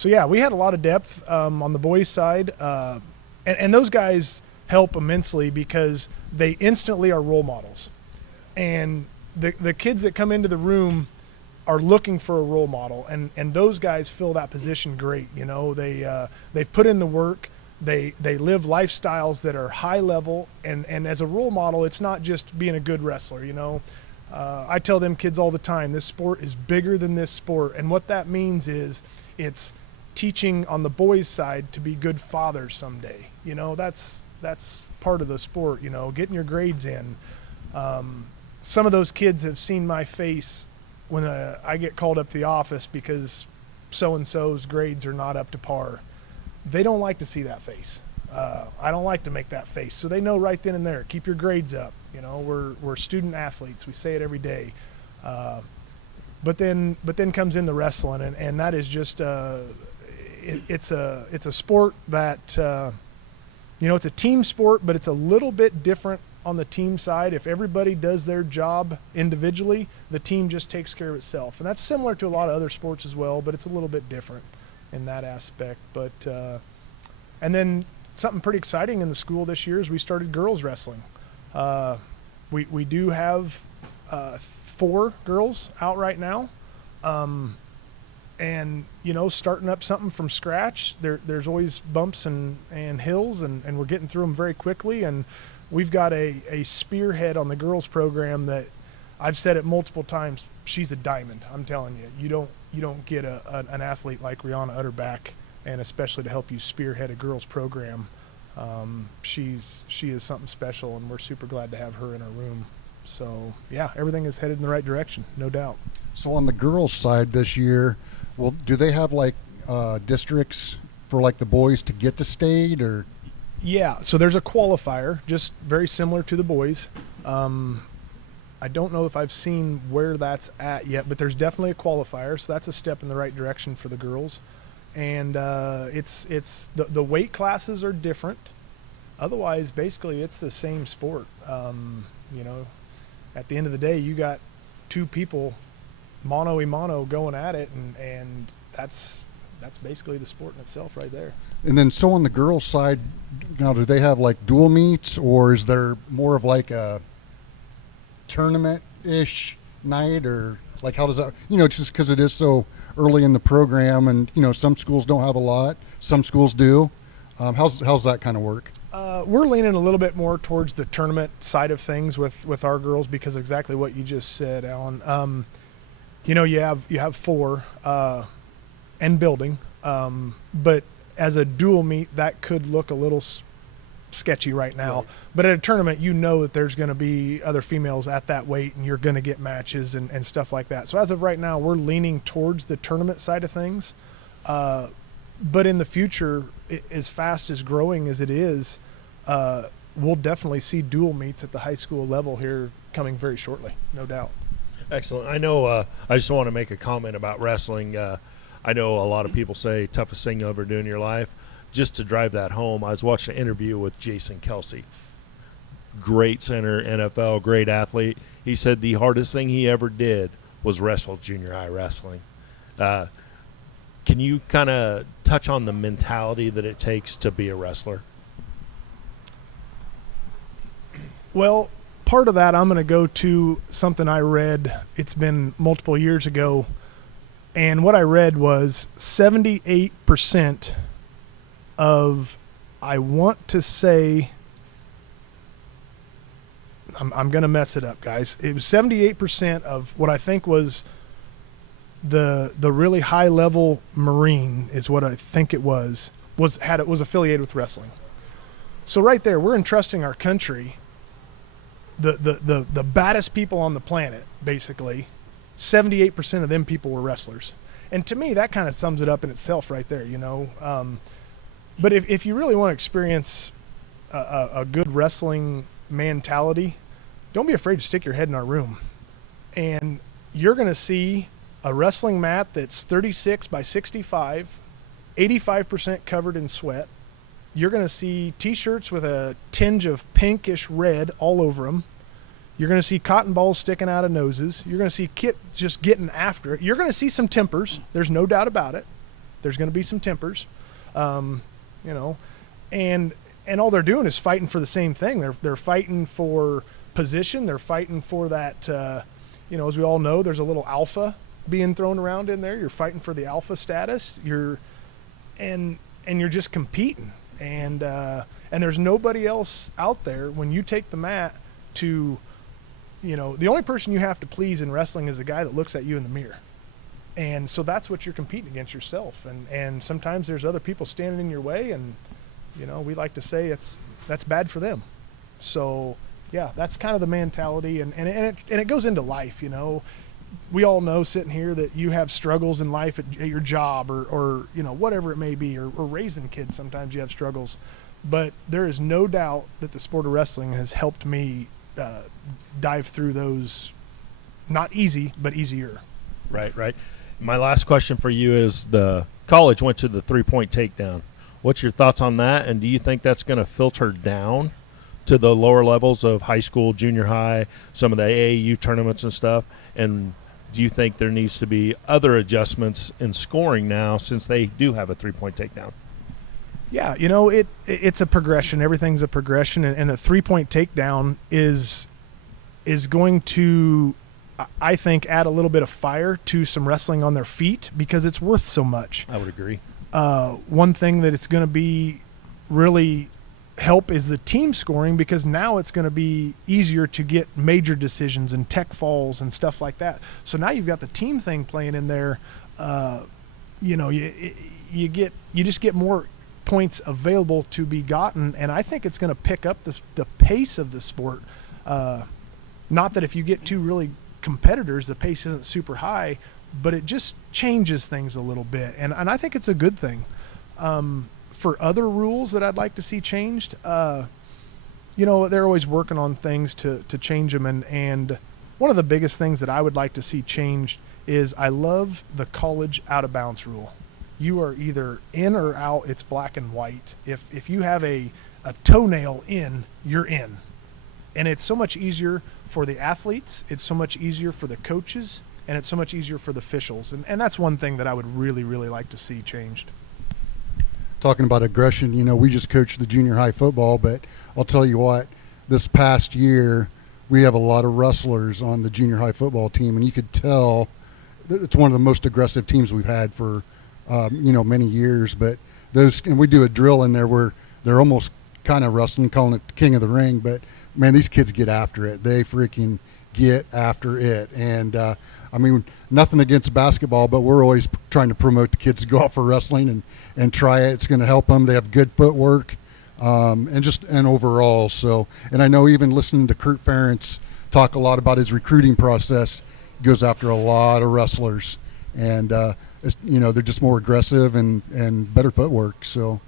we had a lot of depth on the boys' side. And those guys help immensely because they instantly are role models. And the kids that come into the room are looking for a role model, and those guys fill that position great. They've put in the work. They live lifestyles that are high level, and as a role model, it's not just being a good wrestler. I tell them kids all the time, this sport is bigger than this sport, and what that means is it's teaching on the boys' side to be good fathers someday. That's part of the sport. Getting your grades in. Some of those kids have seen my face when I get called up to the office because so-and-so's grades are not up to par. They don't like to see that face. I don't like to make that face. So they know right then and there, keep your grades up. We're student athletes. We say it every day. But then comes in the wrestling, and that is just it's a sport that it's a team sport, but it's a little bit different on the team side. If everybody does their job individually, the team just takes care of itself. And that's similar to a lot of other sports as well, but it's a little bit different in that aspect. But And then something pretty exciting in the school this year is we started girls wrestling. We do have 4 girls out right now. And, starting up something from scratch, there's always bumps and hills, and we're getting through them very quickly. And we've got a spearhead on the girls program that I've said it multiple times. She's a diamond. I'm telling you, you don't get an athlete like Rihanna Utterback, and especially to help you spearhead a girls program. She is something special, and we're super glad to have her in our room. So yeah, everything is headed in the right direction, no doubt. So on the girls' side this year, do they have like districts for like the boys to get to state, or? Yeah, so there's a qualifier, just very similar to the boys. I don't know if I've seen where that's at yet, but there's definitely a qualifier, so that's a step in the right direction for the girls. And it's the weight classes are different. Otherwise, basically, it's the same sport. At the end of the day, you got 2 people mano a mano going at it, and that's basically the sport in itself right there. And then so on the girls' side, now do they have like dual meets, or is there more of like a tournament-ish night, or like how does that, just because it is so early in the program, and some schools don't have a lot, some schools do. How's that kind of work? We're leaning a little bit more towards the tournament side of things with our girls, because exactly what you just said, Alan. You have 4 and building, but as a dual meet, that could look a little sketchy right now. Right. But at a tournament, that there's going to be other females at that weight, and you're going to get matches and stuff like that. So as of right now, we're leaning towards the tournament side of things. But in the future, as fast as growing as it is, we'll definitely see dual meets at the high school level here coming very shortly, no doubt. Excellent. I know. I just want to make a comment about wrestling. I know a lot of people say toughest thing you ever do in your life. Just to drive that home, I was watching an interview with Jason Kelsey. Great center, NFL, great athlete. He said the hardest thing he ever did was wrestle junior high wrestling. Can you kind of touch on the mentality that it takes to be a wrestler? Well, part of that, I'm going to go to something I read. It's been multiple years ago. And what I read was 78% of, I want to say, I'm going to mess it up, guys. It was 78% of what I think was the really high level Marine, is what I think it was affiliated with wrestling. So right there, we're entrusting our country, the baddest people on the planet, basically. 78% of them people were wrestlers. And to me, that kind of sums it up in itself right there, But if you really want to experience a good wrestling mentality, don't be afraid to stick your head in our room. And you're going to see a wrestling mat that's 36 by 65, 85% covered in sweat. You're going to see T-shirts with a tinge of pinkish red all over them. You're going to see cotton balls sticking out of noses. You're going to see Kit just getting after it. You're going to see some tempers. There's no doubt about it. There's going to be some tempers, and all they're doing is fighting for the same thing. They're fighting for position. They're fighting for that. As we all know, there's a little alpha being thrown around in there. You're fighting for the alpha status. You're just competing, and there's nobody else out there when you take the mat to. The only person you have to please in wrestling is the guy that looks at you in the mirror. And so that's what you're competing against, yourself. And sometimes there's other people standing in your way, and, we like to say that's bad for them. So, yeah, that's kind of the mentality. And it goes into life, We all know sitting here that you have struggles in life at your job or whatever it may be, or raising kids. Sometimes you have struggles. But there is no doubt that the sport of wrestling has helped me dive through those, not easy, but easier. Right. My last question for you is, the college went to the 3-point takedown. What's your thoughts on that? And do you think that's going to filter down to the lower levels of high school, junior high, some of the AAU tournaments and stuff? And do you think there needs to be other adjustments in scoring now, since they do have a 3-point takedown? Yeah, it's a progression. Everything's a progression, and the 3-point takedown is going to, I think, add a little bit of fire to some wrestling on their feet because it's worth so much. I would agree. One thing that it's going to be really help is the team scoring, because now it's going to be easier to get major decisions and tech falls and stuff like that. So now you've got the team thing playing in there. You just get more points available to be gotten, and I think it's going to pick up the pace of the sport. Not that if you get two really competitors, the pace isn't super high, but it just changes things a little bit, and I think it's a good thing. For other rules that I'd like to see changed, they're always working on things to change them, and one of the biggest things that I would like to see changed is I love the college out of bounds rule. You are either in or out. It's black and white. If you have a toenail in, you're in. And it's so much easier for the athletes. It's so much easier for the coaches, and it's so much easier for the officials. And that's one thing that I would really, really like to see changed. Talking about aggression, we just coached the junior high football, but I'll tell you what, this past year we have a lot of wrestlers on the junior high football team, and you could tell it's one of the most aggressive teams we've had for many years. But and we do a drill in there where they're almost kind of wrestling, calling it the king of the ring, but man, these kids get after it. They freaking get after it. And nothing against basketball, but we're always trying to promote the kids to go out for wrestling and try it. It's going to help them. They have good footwork and overall. So, and I know even listening to Kurt Ferentz talk a lot about his recruiting process, he goes after a lot of wrestlers, and they're just more aggressive and better footwork. So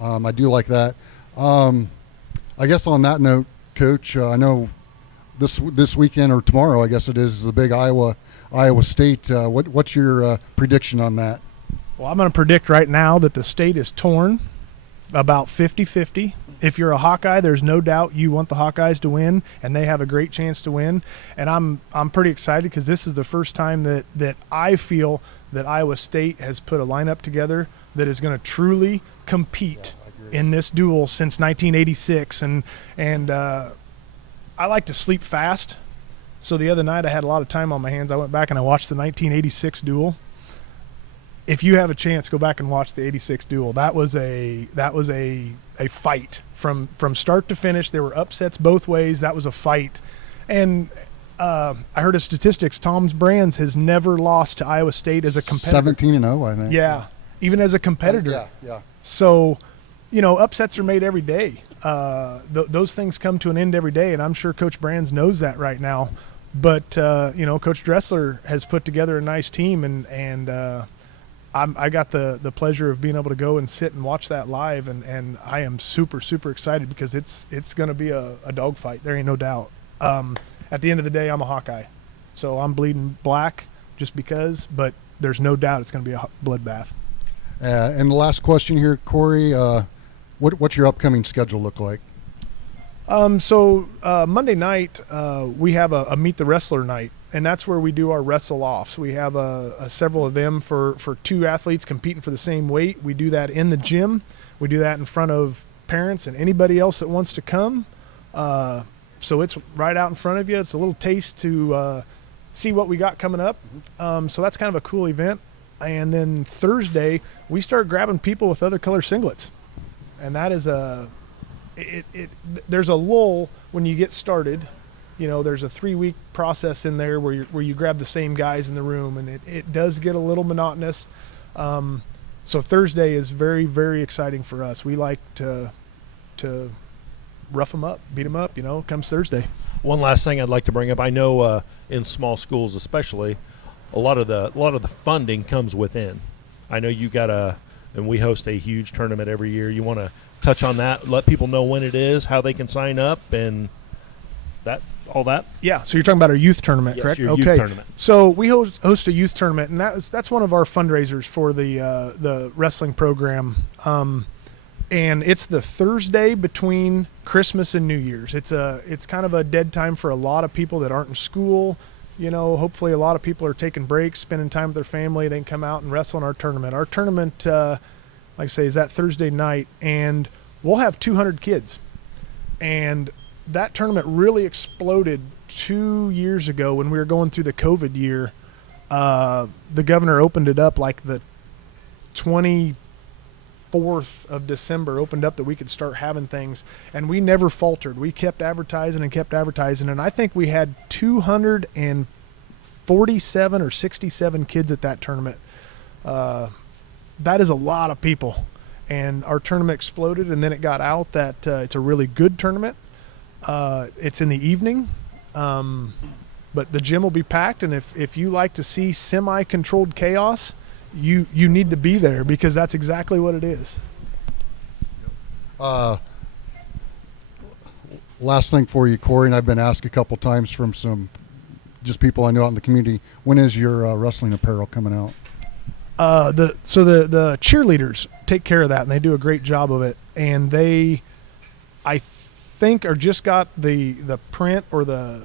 I do like that. I guess on that note, Coach, I know this weekend or tomorrow, I guess it is, the big Iowa State. What's your prediction on that? Well, I'm going to predict right now that the state is torn about 50-50. If you're a Hawkeye, there's no doubt you want the Hawkeyes to win, and they have a great chance to win. And I'm pretty excited because this is the first time that I feel that Iowa State has put a lineup together that is going to truly compete in this duel since 1986. And I like to sleep fast. So the other night I had a lot of time on my hands. I went back and I watched the 1986 duel. If you have a chance, go back and watch the 86 duel. That was a fight from start to finish. There were upsets both ways. That was a fight. And I heard of statistics. Tom's Brands has never lost to Iowa State as a competitor. 17-0, I think. Yeah, even as a competitor. Yeah. So, upsets are made every day. Those things come to an end every day, and I'm sure Coach Brands knows that right now. But Coach Dressler has put together a nice team, and I got the pleasure of being able to go and sit and watch that live, and I am super, super excited because it's going to be a dogfight. There ain't no doubt. At the end of the day, I'm a Hawkeye, so I'm bleeding black just because, but there's no doubt it's going to be a bloodbath. And the last question here, Corey, what's your upcoming schedule look like? So Monday night, we have a Meet the Wrestler night, and that's where we do our wrestle-offs. We have several of them for two athletes competing for the same weight. We do that in the gym. We do that in front of parents and anybody else that wants to come. So it's right out in front of you. It's a little taste to see what we got coming up. So that's kind of a cool event. And then Thursday, we start grabbing people with other color singlets. And that is there's a lull when you get started. There's a 3-week process in there where you grab the same guys in the room, and it does get a little monotonous. So Thursday is very, very exciting for us. We like to rough them up, beat them up, comes Thursday. One last thing I'd like to bring up. I know in small schools especially, a lot of the funding comes within. I know you and we host a huge tournament every year. You want to touch on that, let people know when it is, how they can sign up, and all that? Yeah, so you're talking about our youth tournament, yes, correct? Your okay. Youth tournament. So we host a youth tournament, and that's one of our fundraisers for the wrestling program. And it's the Thursday between Christmas and New Year's. It's kind of a dead time for a lot of people that aren't in school. Hopefully a lot of people are taking breaks, spending time with their family. They can come out and wrestle in our tournament. Our tournament, like I say, is that Thursday night, and we'll have 200 kids. And that tournament really exploded 2 years ago when we were going through the COVID year. The governor opened it up like the 24th of December, opened up that we could start having things, and we never faltered. We kept advertising and kept advertising, and I think we had 247 or 67 kids at that tournament. That is a lot of people, and our tournament exploded, and then it got out that it's a really good tournament. It's in the evening, but the gym will be packed, and if you like to see semi-controlled chaos, you need to be there, because that's exactly what it is. Last thing for you, Corey, and I've been asked a couple times from some just people I know out in the community, when is your wrestling apparel coming out? The cheerleaders take care of that, and they do a great job of it. And they, I think, are just got the print or the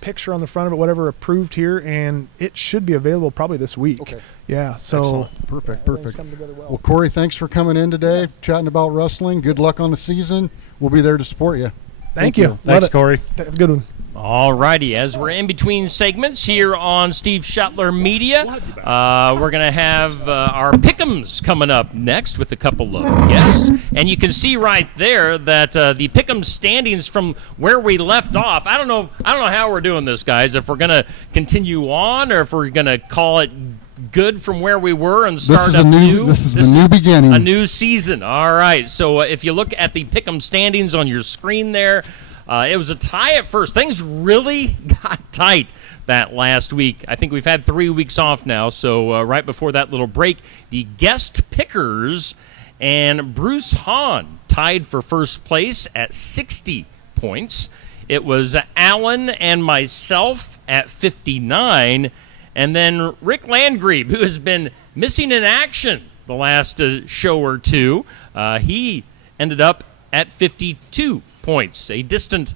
picture on the front of it, whatever, approved here, and it should be available probably this week. Okay. Yeah. So Excellent. Perfect. everything's coming together well. Well, Corey, thanks for coming in today, chatting about wrestling. Good luck on the season. We'll be there to support you. Thank you. Love Thanks, it. Corey. Have a good one. All righty, as we're in between segments here on Steve Shuttler Media, we're going to have our Pick'ems coming up next with a couple of guests. And you can see right there that the Pick'em standings from where we left off. I don't know how we're doing this, guys, if we're going to continue on or if we're going to call it good from where we were and start up new. This is the new beginning. A new season. All right, so if you look at the Pick'em standings on your screen there, it was a tie at first. Things really got tight that last week. I think we've had 3 weeks off now, so right before that little break, the guest pickers and Bruce Hahn tied for first place at 60 points. It was Alan and myself at 59, and then Rick Landgrebe, who has been missing in action the last show or two, he ended up at 52 points, a distant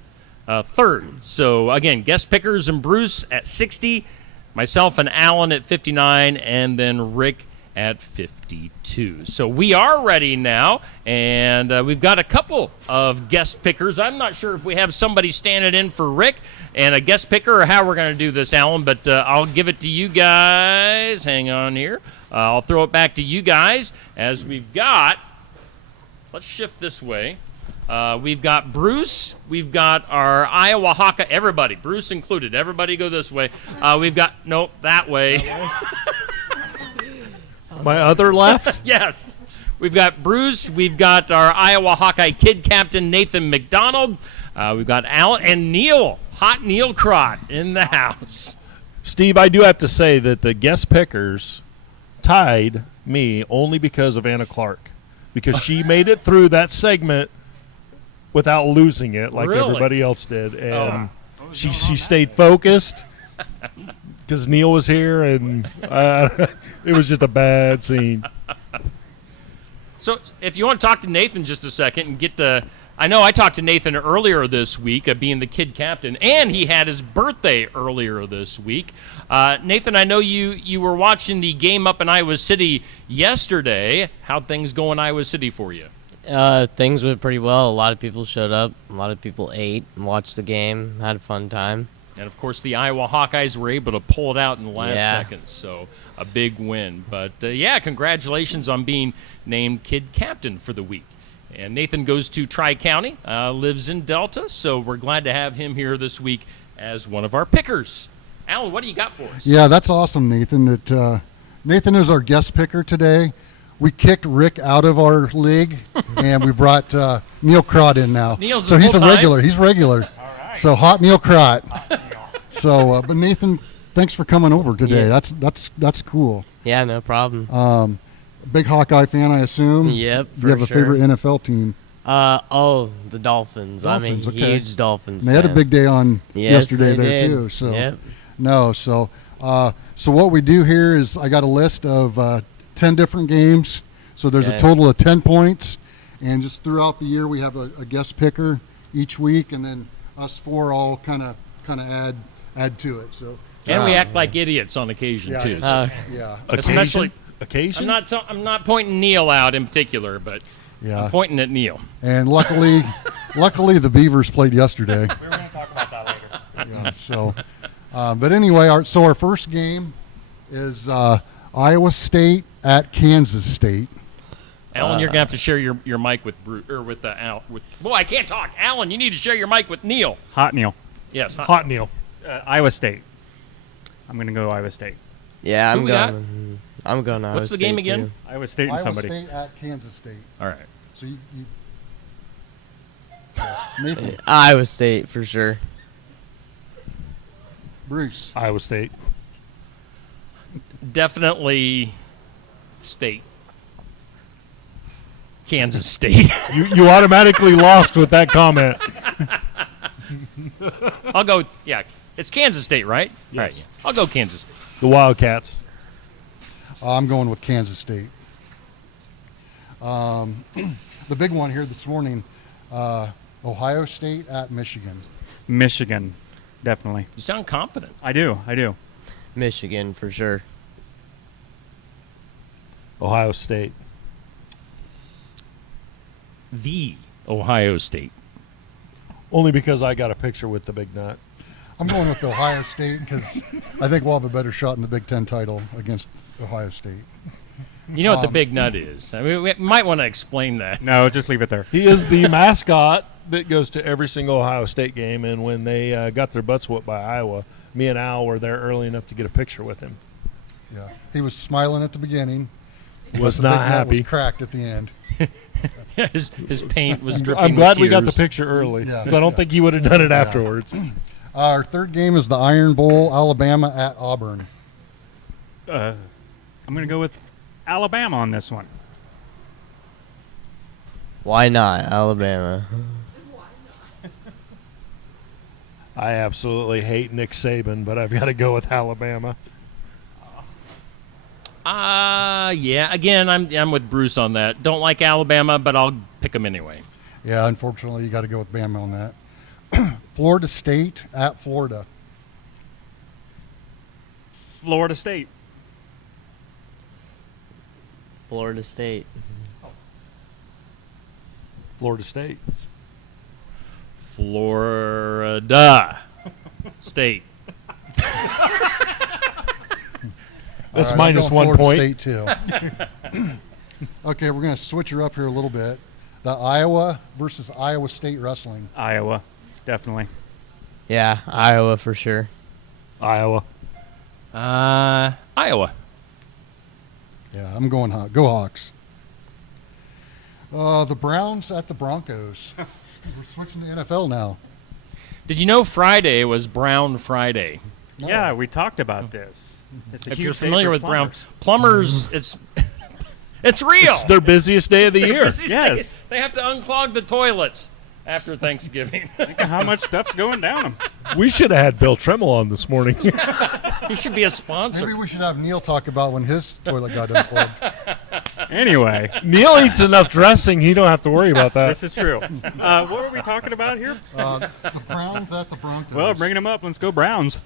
third. So, again, guest pickers and Bruce at 60, myself and Alan at 59, and then Rick at 52. So we are ready now, and we've got a couple of guest pickers. I'm not sure if we have somebody standing in for Rick and a guest picker or how we're going to do this, Alan, but I'll give it to you guys. Hang on here. I'll throw it back to you guys as we've got, let's shift this way. We've got Bruce. We've got our Iowa Hawkeye. Everybody, Bruce included. Everybody go this way. We've got, nope, that way. My other left? Yes. We've got Bruce. We've got our Iowa Hawkeye kid captain, Nathan McDonald. We've got Alan and Neil, Hot Neil Crott in the house. Steve, I do have to say that the guest pickers tied me only because of Anna Clark, because she made it through that segment without losing it like Really? everybody else did, and she stayed focused because Neil was here, and it was just a bad scene. So if you want to talk to Nathan just a second and get the, I know I talked to Nathan earlier this week, being the kid captain, and he had his birthday earlier this week. Nathan, I know you were watching the game up in Iowa City yesterday. How'd things go in Iowa City for you? Things went pretty well. A lot of people showed up. A lot of people ate and watched the game, had a fun time. And, of course, the Iowa Hawkeyes were able to pull it out in the last Yeah. seconds, so a big win. But, yeah, congratulations on being named kid captain for the week. And Nathan goes to Tri-County, lives in Delta, so we're glad to have him here this week as one of our pickers. Alan, what do you got for us? Yeah, that's awesome, Nathan. That Nathan is our guest picker today. We kicked Rick out of our league, and we brought Neil Crott in now. Neil's so a he's a full-time? regular. He's regular. So Hot Neil Crott. So, but Nathan, thanks for coming over today. Yeah. That's cool. Yeah, no problem. Big Hawkeye fan, I assume. Yep, You have for a favorite sure. NFL team. The Dolphins. I'm a Dolphins, okay. huge Dolphins And they had a fan. big day on Yes, yesterday they there did. too. So Yep. so what we do here is I got a list of 10 different games. So there's a Okay. total of 10 points, and just throughout the year we have a guest picker each week, and then us four all kind of add to it. So And we act like idiots on occasion, Yeah, too. yeah. Especially occasion. I'm not pointing Neil out in particular, but Yeah. I'm pointing at Neil. And luckily the Beavers played yesterday. We're going to talk about that later. Yeah, so, but anyway, our first game is Iowa State at Kansas State. Alan, you're gonna have to share your mic with Al. Boy, I can't talk. Alan, you need to share your mic with Neil. Hot Neil. Yes, Hot Neil. Iowa State. I'm going to go Iowa State. Yeah, Who I'm we got? going. I'm going. Iowa What's the State, game again? too. Iowa State and Iowa somebody. State at Kansas State. All right. So you Nathan, Iowa State for sure. Bruce. Iowa State. Definitely State. Kansas State. You automatically lost with that comment. I'll go. Yeah, it's Kansas State, right? Yes. All right. I'll go Kansas State. The Wildcats. I'm going with Kansas State. The big one here this morning, Ohio State at Michigan. Michigan, definitely. You sound confident. I do. Michigan for sure. Ohio State. The Ohio State. Only because I got a picture with the big nut. I'm going with Ohio State because I think we'll have a better shot in the Big Ten title against Ohio State. You know what the big nut is? I mean, we might want to explain that. No, just leave it there. He is the mascot that goes to every single Ohio State game, and when they got their butts whooped by Iowa, me and Al were there early enough to get a picture with him. Yeah, he was smiling at the beginning. Was but the not big nut happy. was cracked at the end. his paint was dripping. I'm glad with we got the tears. picture early Yeah. because I don't think he would have done it afterwards. Our third game is the Iron Bowl, Alabama at Auburn. I'm going to go with Alabama on this one. Why not Alabama? I absolutely hate Nick Saban, but I've got to go with Alabama. Yeah. Again, I'm with Bruce on that. Don't like Alabama, but I'll pick them anyway. Yeah, unfortunately, you got to go with Bama on that. Florida State at Florida. Florida State. Florida State. Florida State. Florida State. That's All right, minus I'm going 1 Florida point. State too. Okay, we're going to switch her up here a little bit. The Iowa versus Iowa State wrestling. Iowa, definitely. Yeah, Iowa for sure. Iowa. Iowa. Yeah, I'm going Go Hawks. The Browns at the Broncos. We're switching to NFL now. Did you know Friday was Brown Friday? No. Yeah, we talked about this. It's a If huge you're day familiar for with plumbers. plumbers, it's it's real. It's their busiest day of the Their year. busiest Yes. day. They have to unclog the toilets after Thanksgiving. Think of how much stuff's going down them. We should have had Bill Tremmel on this morning. He should be a sponsor. Maybe we should have Neil talk about when his toilet got unplugged. Anyway, Neil eats enough dressing; he don't have to worry about that. this is true. What were we talking about here? The Browns at the Broncos. Well, bringing them up. Let's go Browns.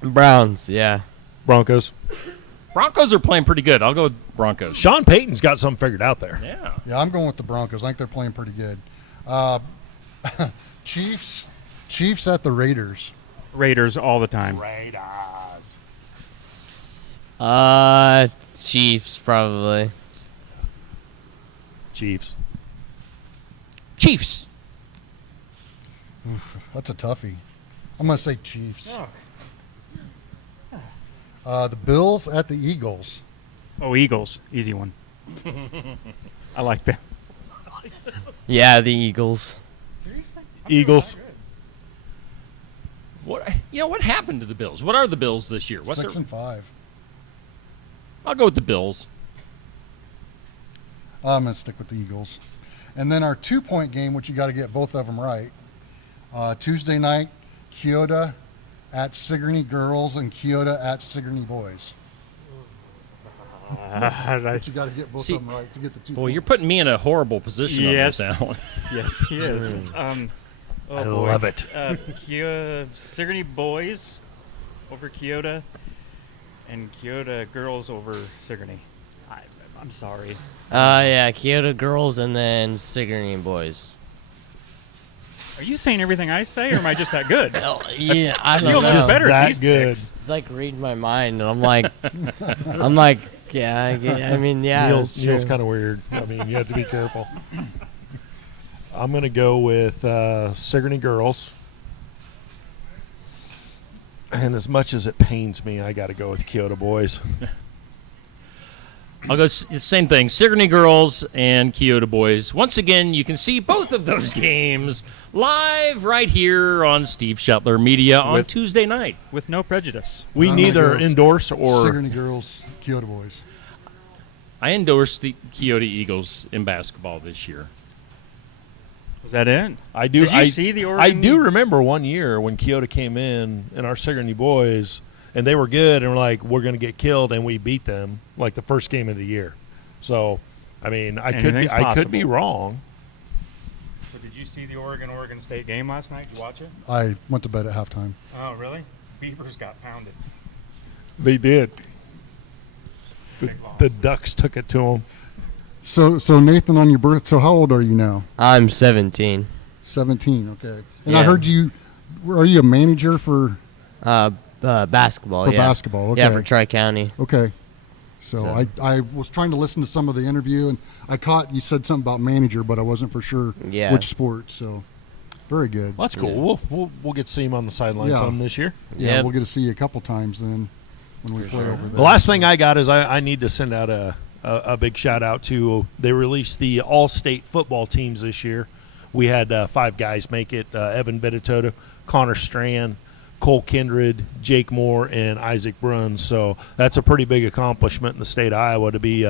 Browns, yeah. Broncos. Broncos are playing pretty good. I'll go with Broncos. Sean Payton's got something figured out there. Yeah. Yeah, I'm going with the Broncos. I think they're playing pretty good. Chiefs at the Raiders. Raiders all the time. Chiefs probably. Chiefs. Chiefs. That's a toughie. I'm going to say Chiefs. The Bills at the Eagles. Oh, Eagles. Easy one. I like that. Yeah, the Eagles. Eagles. What happened to the Bills? What are the Bills this year? 6 and 5. I'll go with the Bills. I'm going to stick with the Eagles. And then our 2-point game, which you got to get both of them right. Tuesday night, Kyoto at Sigourney Girls and Kyoto at Sigourney Boys. But you got to get both of them right to get the 2 Boy, points. you're putting me in a horrible position Yes. on this, Alan. Yes, he is. I love it. Sigourney Boys over Kyoto. and Kyoto girls over Sigourney. I'm sorry. Yeah, Kyoto girls and then Sigourney boys. Are you saying everything I say, or am I just that good? Oh, yeah, I Feel don't know. just better at that these good. picks. It's like reading my mind, and I'm like, yeah, I mean, yeah. Neil's it's true. kind of weird. I mean, you have to be careful. I'm going to go with Sigourney girls. And as much as it pains me, I got to go with Kyoto boys. I'll go same thing. Sigourney girls and Kyoto boys. Once again, you can see both of those games live right here on Steve Shetler Media on Tuesday night. With no prejudice. We I'm gonna neither go endorse or Sigourney girls, Kyoto boys. I endorse the Kyoto Eagles in basketball this year. Was that it? I do. Did you see the Oregon? I do remember one year when Kyoto came in and our Sigourney boys, and they were good, and we're like, we're going to get killed, and we beat them like the first game of the year. So, I mean, I could be possible. wrong. But did you see the Oregon State game last night? Did you watch it? I went to bed at halftime. Oh, really? Beavers got pounded. They did. Big loss. The Ducks took it to them. So Nathan, on your birth, so how old are you now? I'm 17. 17, okay. And Yeah. I heard are you a manager for Basketball. For yeah. basketball, Yeah, okay. for Tri-County. Okay. So I was trying to listen to some of the interview, and I caught you said something about manager, but I wasn't for sure Yeah. which sport. So very good. Well, that's cool. We'll get to see him on the sidelines Yeah. some this year. Yeah, Yep. we'll get to see you a couple times then when we play over there. The last thing I got is I need to send out a big shout out to, they released the all-state football teams this year. We had 5 guys make it: Evan Vititoto, Connor Strand, Cole Kindred, Jake Moore, and Isaac Bruns. So that's a pretty big accomplishment in the state of Iowa to be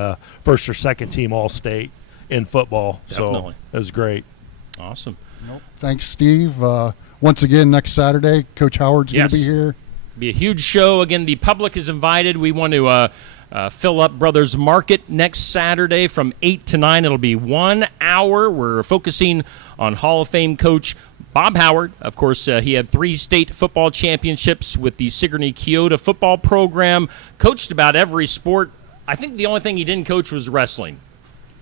first or second team all-state in football. Definitely. So that was great. Awesome. Thanks, Steve. Once again, next Saturday, Coach Howard's going Yes. to be here. Be a huge show. Again, the public is invited. We want to fill up Brothers Market next Saturday from 8 to 9. It'll be 1 hour. We're focusing on Hall of Fame coach Bob Howard. Of course, he had 3 state football championships with the Sigourney Kyoto football program, coached about every sport. I think the only thing he didn't coach was wrestling.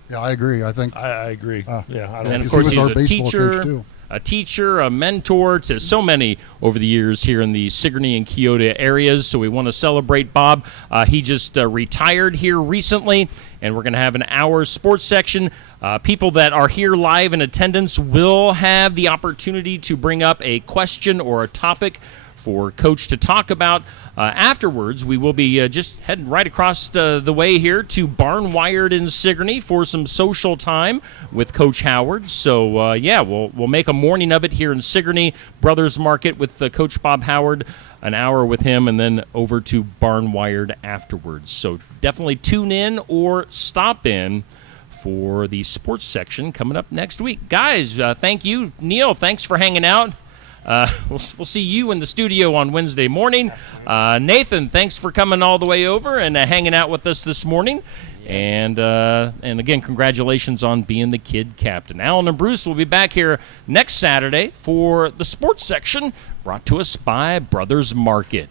Yeah, I agree. I think I agree. Yeah, I don't And of Because course, he was he's our a baseball coach, too. teacher, a mentor to so many over the years here in the Sigourney and Kyoto areas. So we want to celebrate Bob. He just retired here recently, and we're going to have an hour sports section. People that are here live in attendance will have the opportunity to bring up a question or a topic for Coach to talk about. Afterwards, we will be just heading right across the way here to Barnwired in Sigourney for some social time with Coach Howard. So, we'll make a morning of it here in Sigourney, Brothers Market with Coach Bob Howard, an hour with him, and then over to Barnwired afterwards. So definitely tune in or stop in for the sports section coming up next week. Guys, thank you. Neil, thanks for hanging out. We'll see you in the studio on Wednesday morning. Nathan, thanks for coming all the way over and hanging out with us this morning. And again, congratulations on being the kid captain. Alan and Bruce will be back here next Saturday for the sports section brought to us by Brothers Market.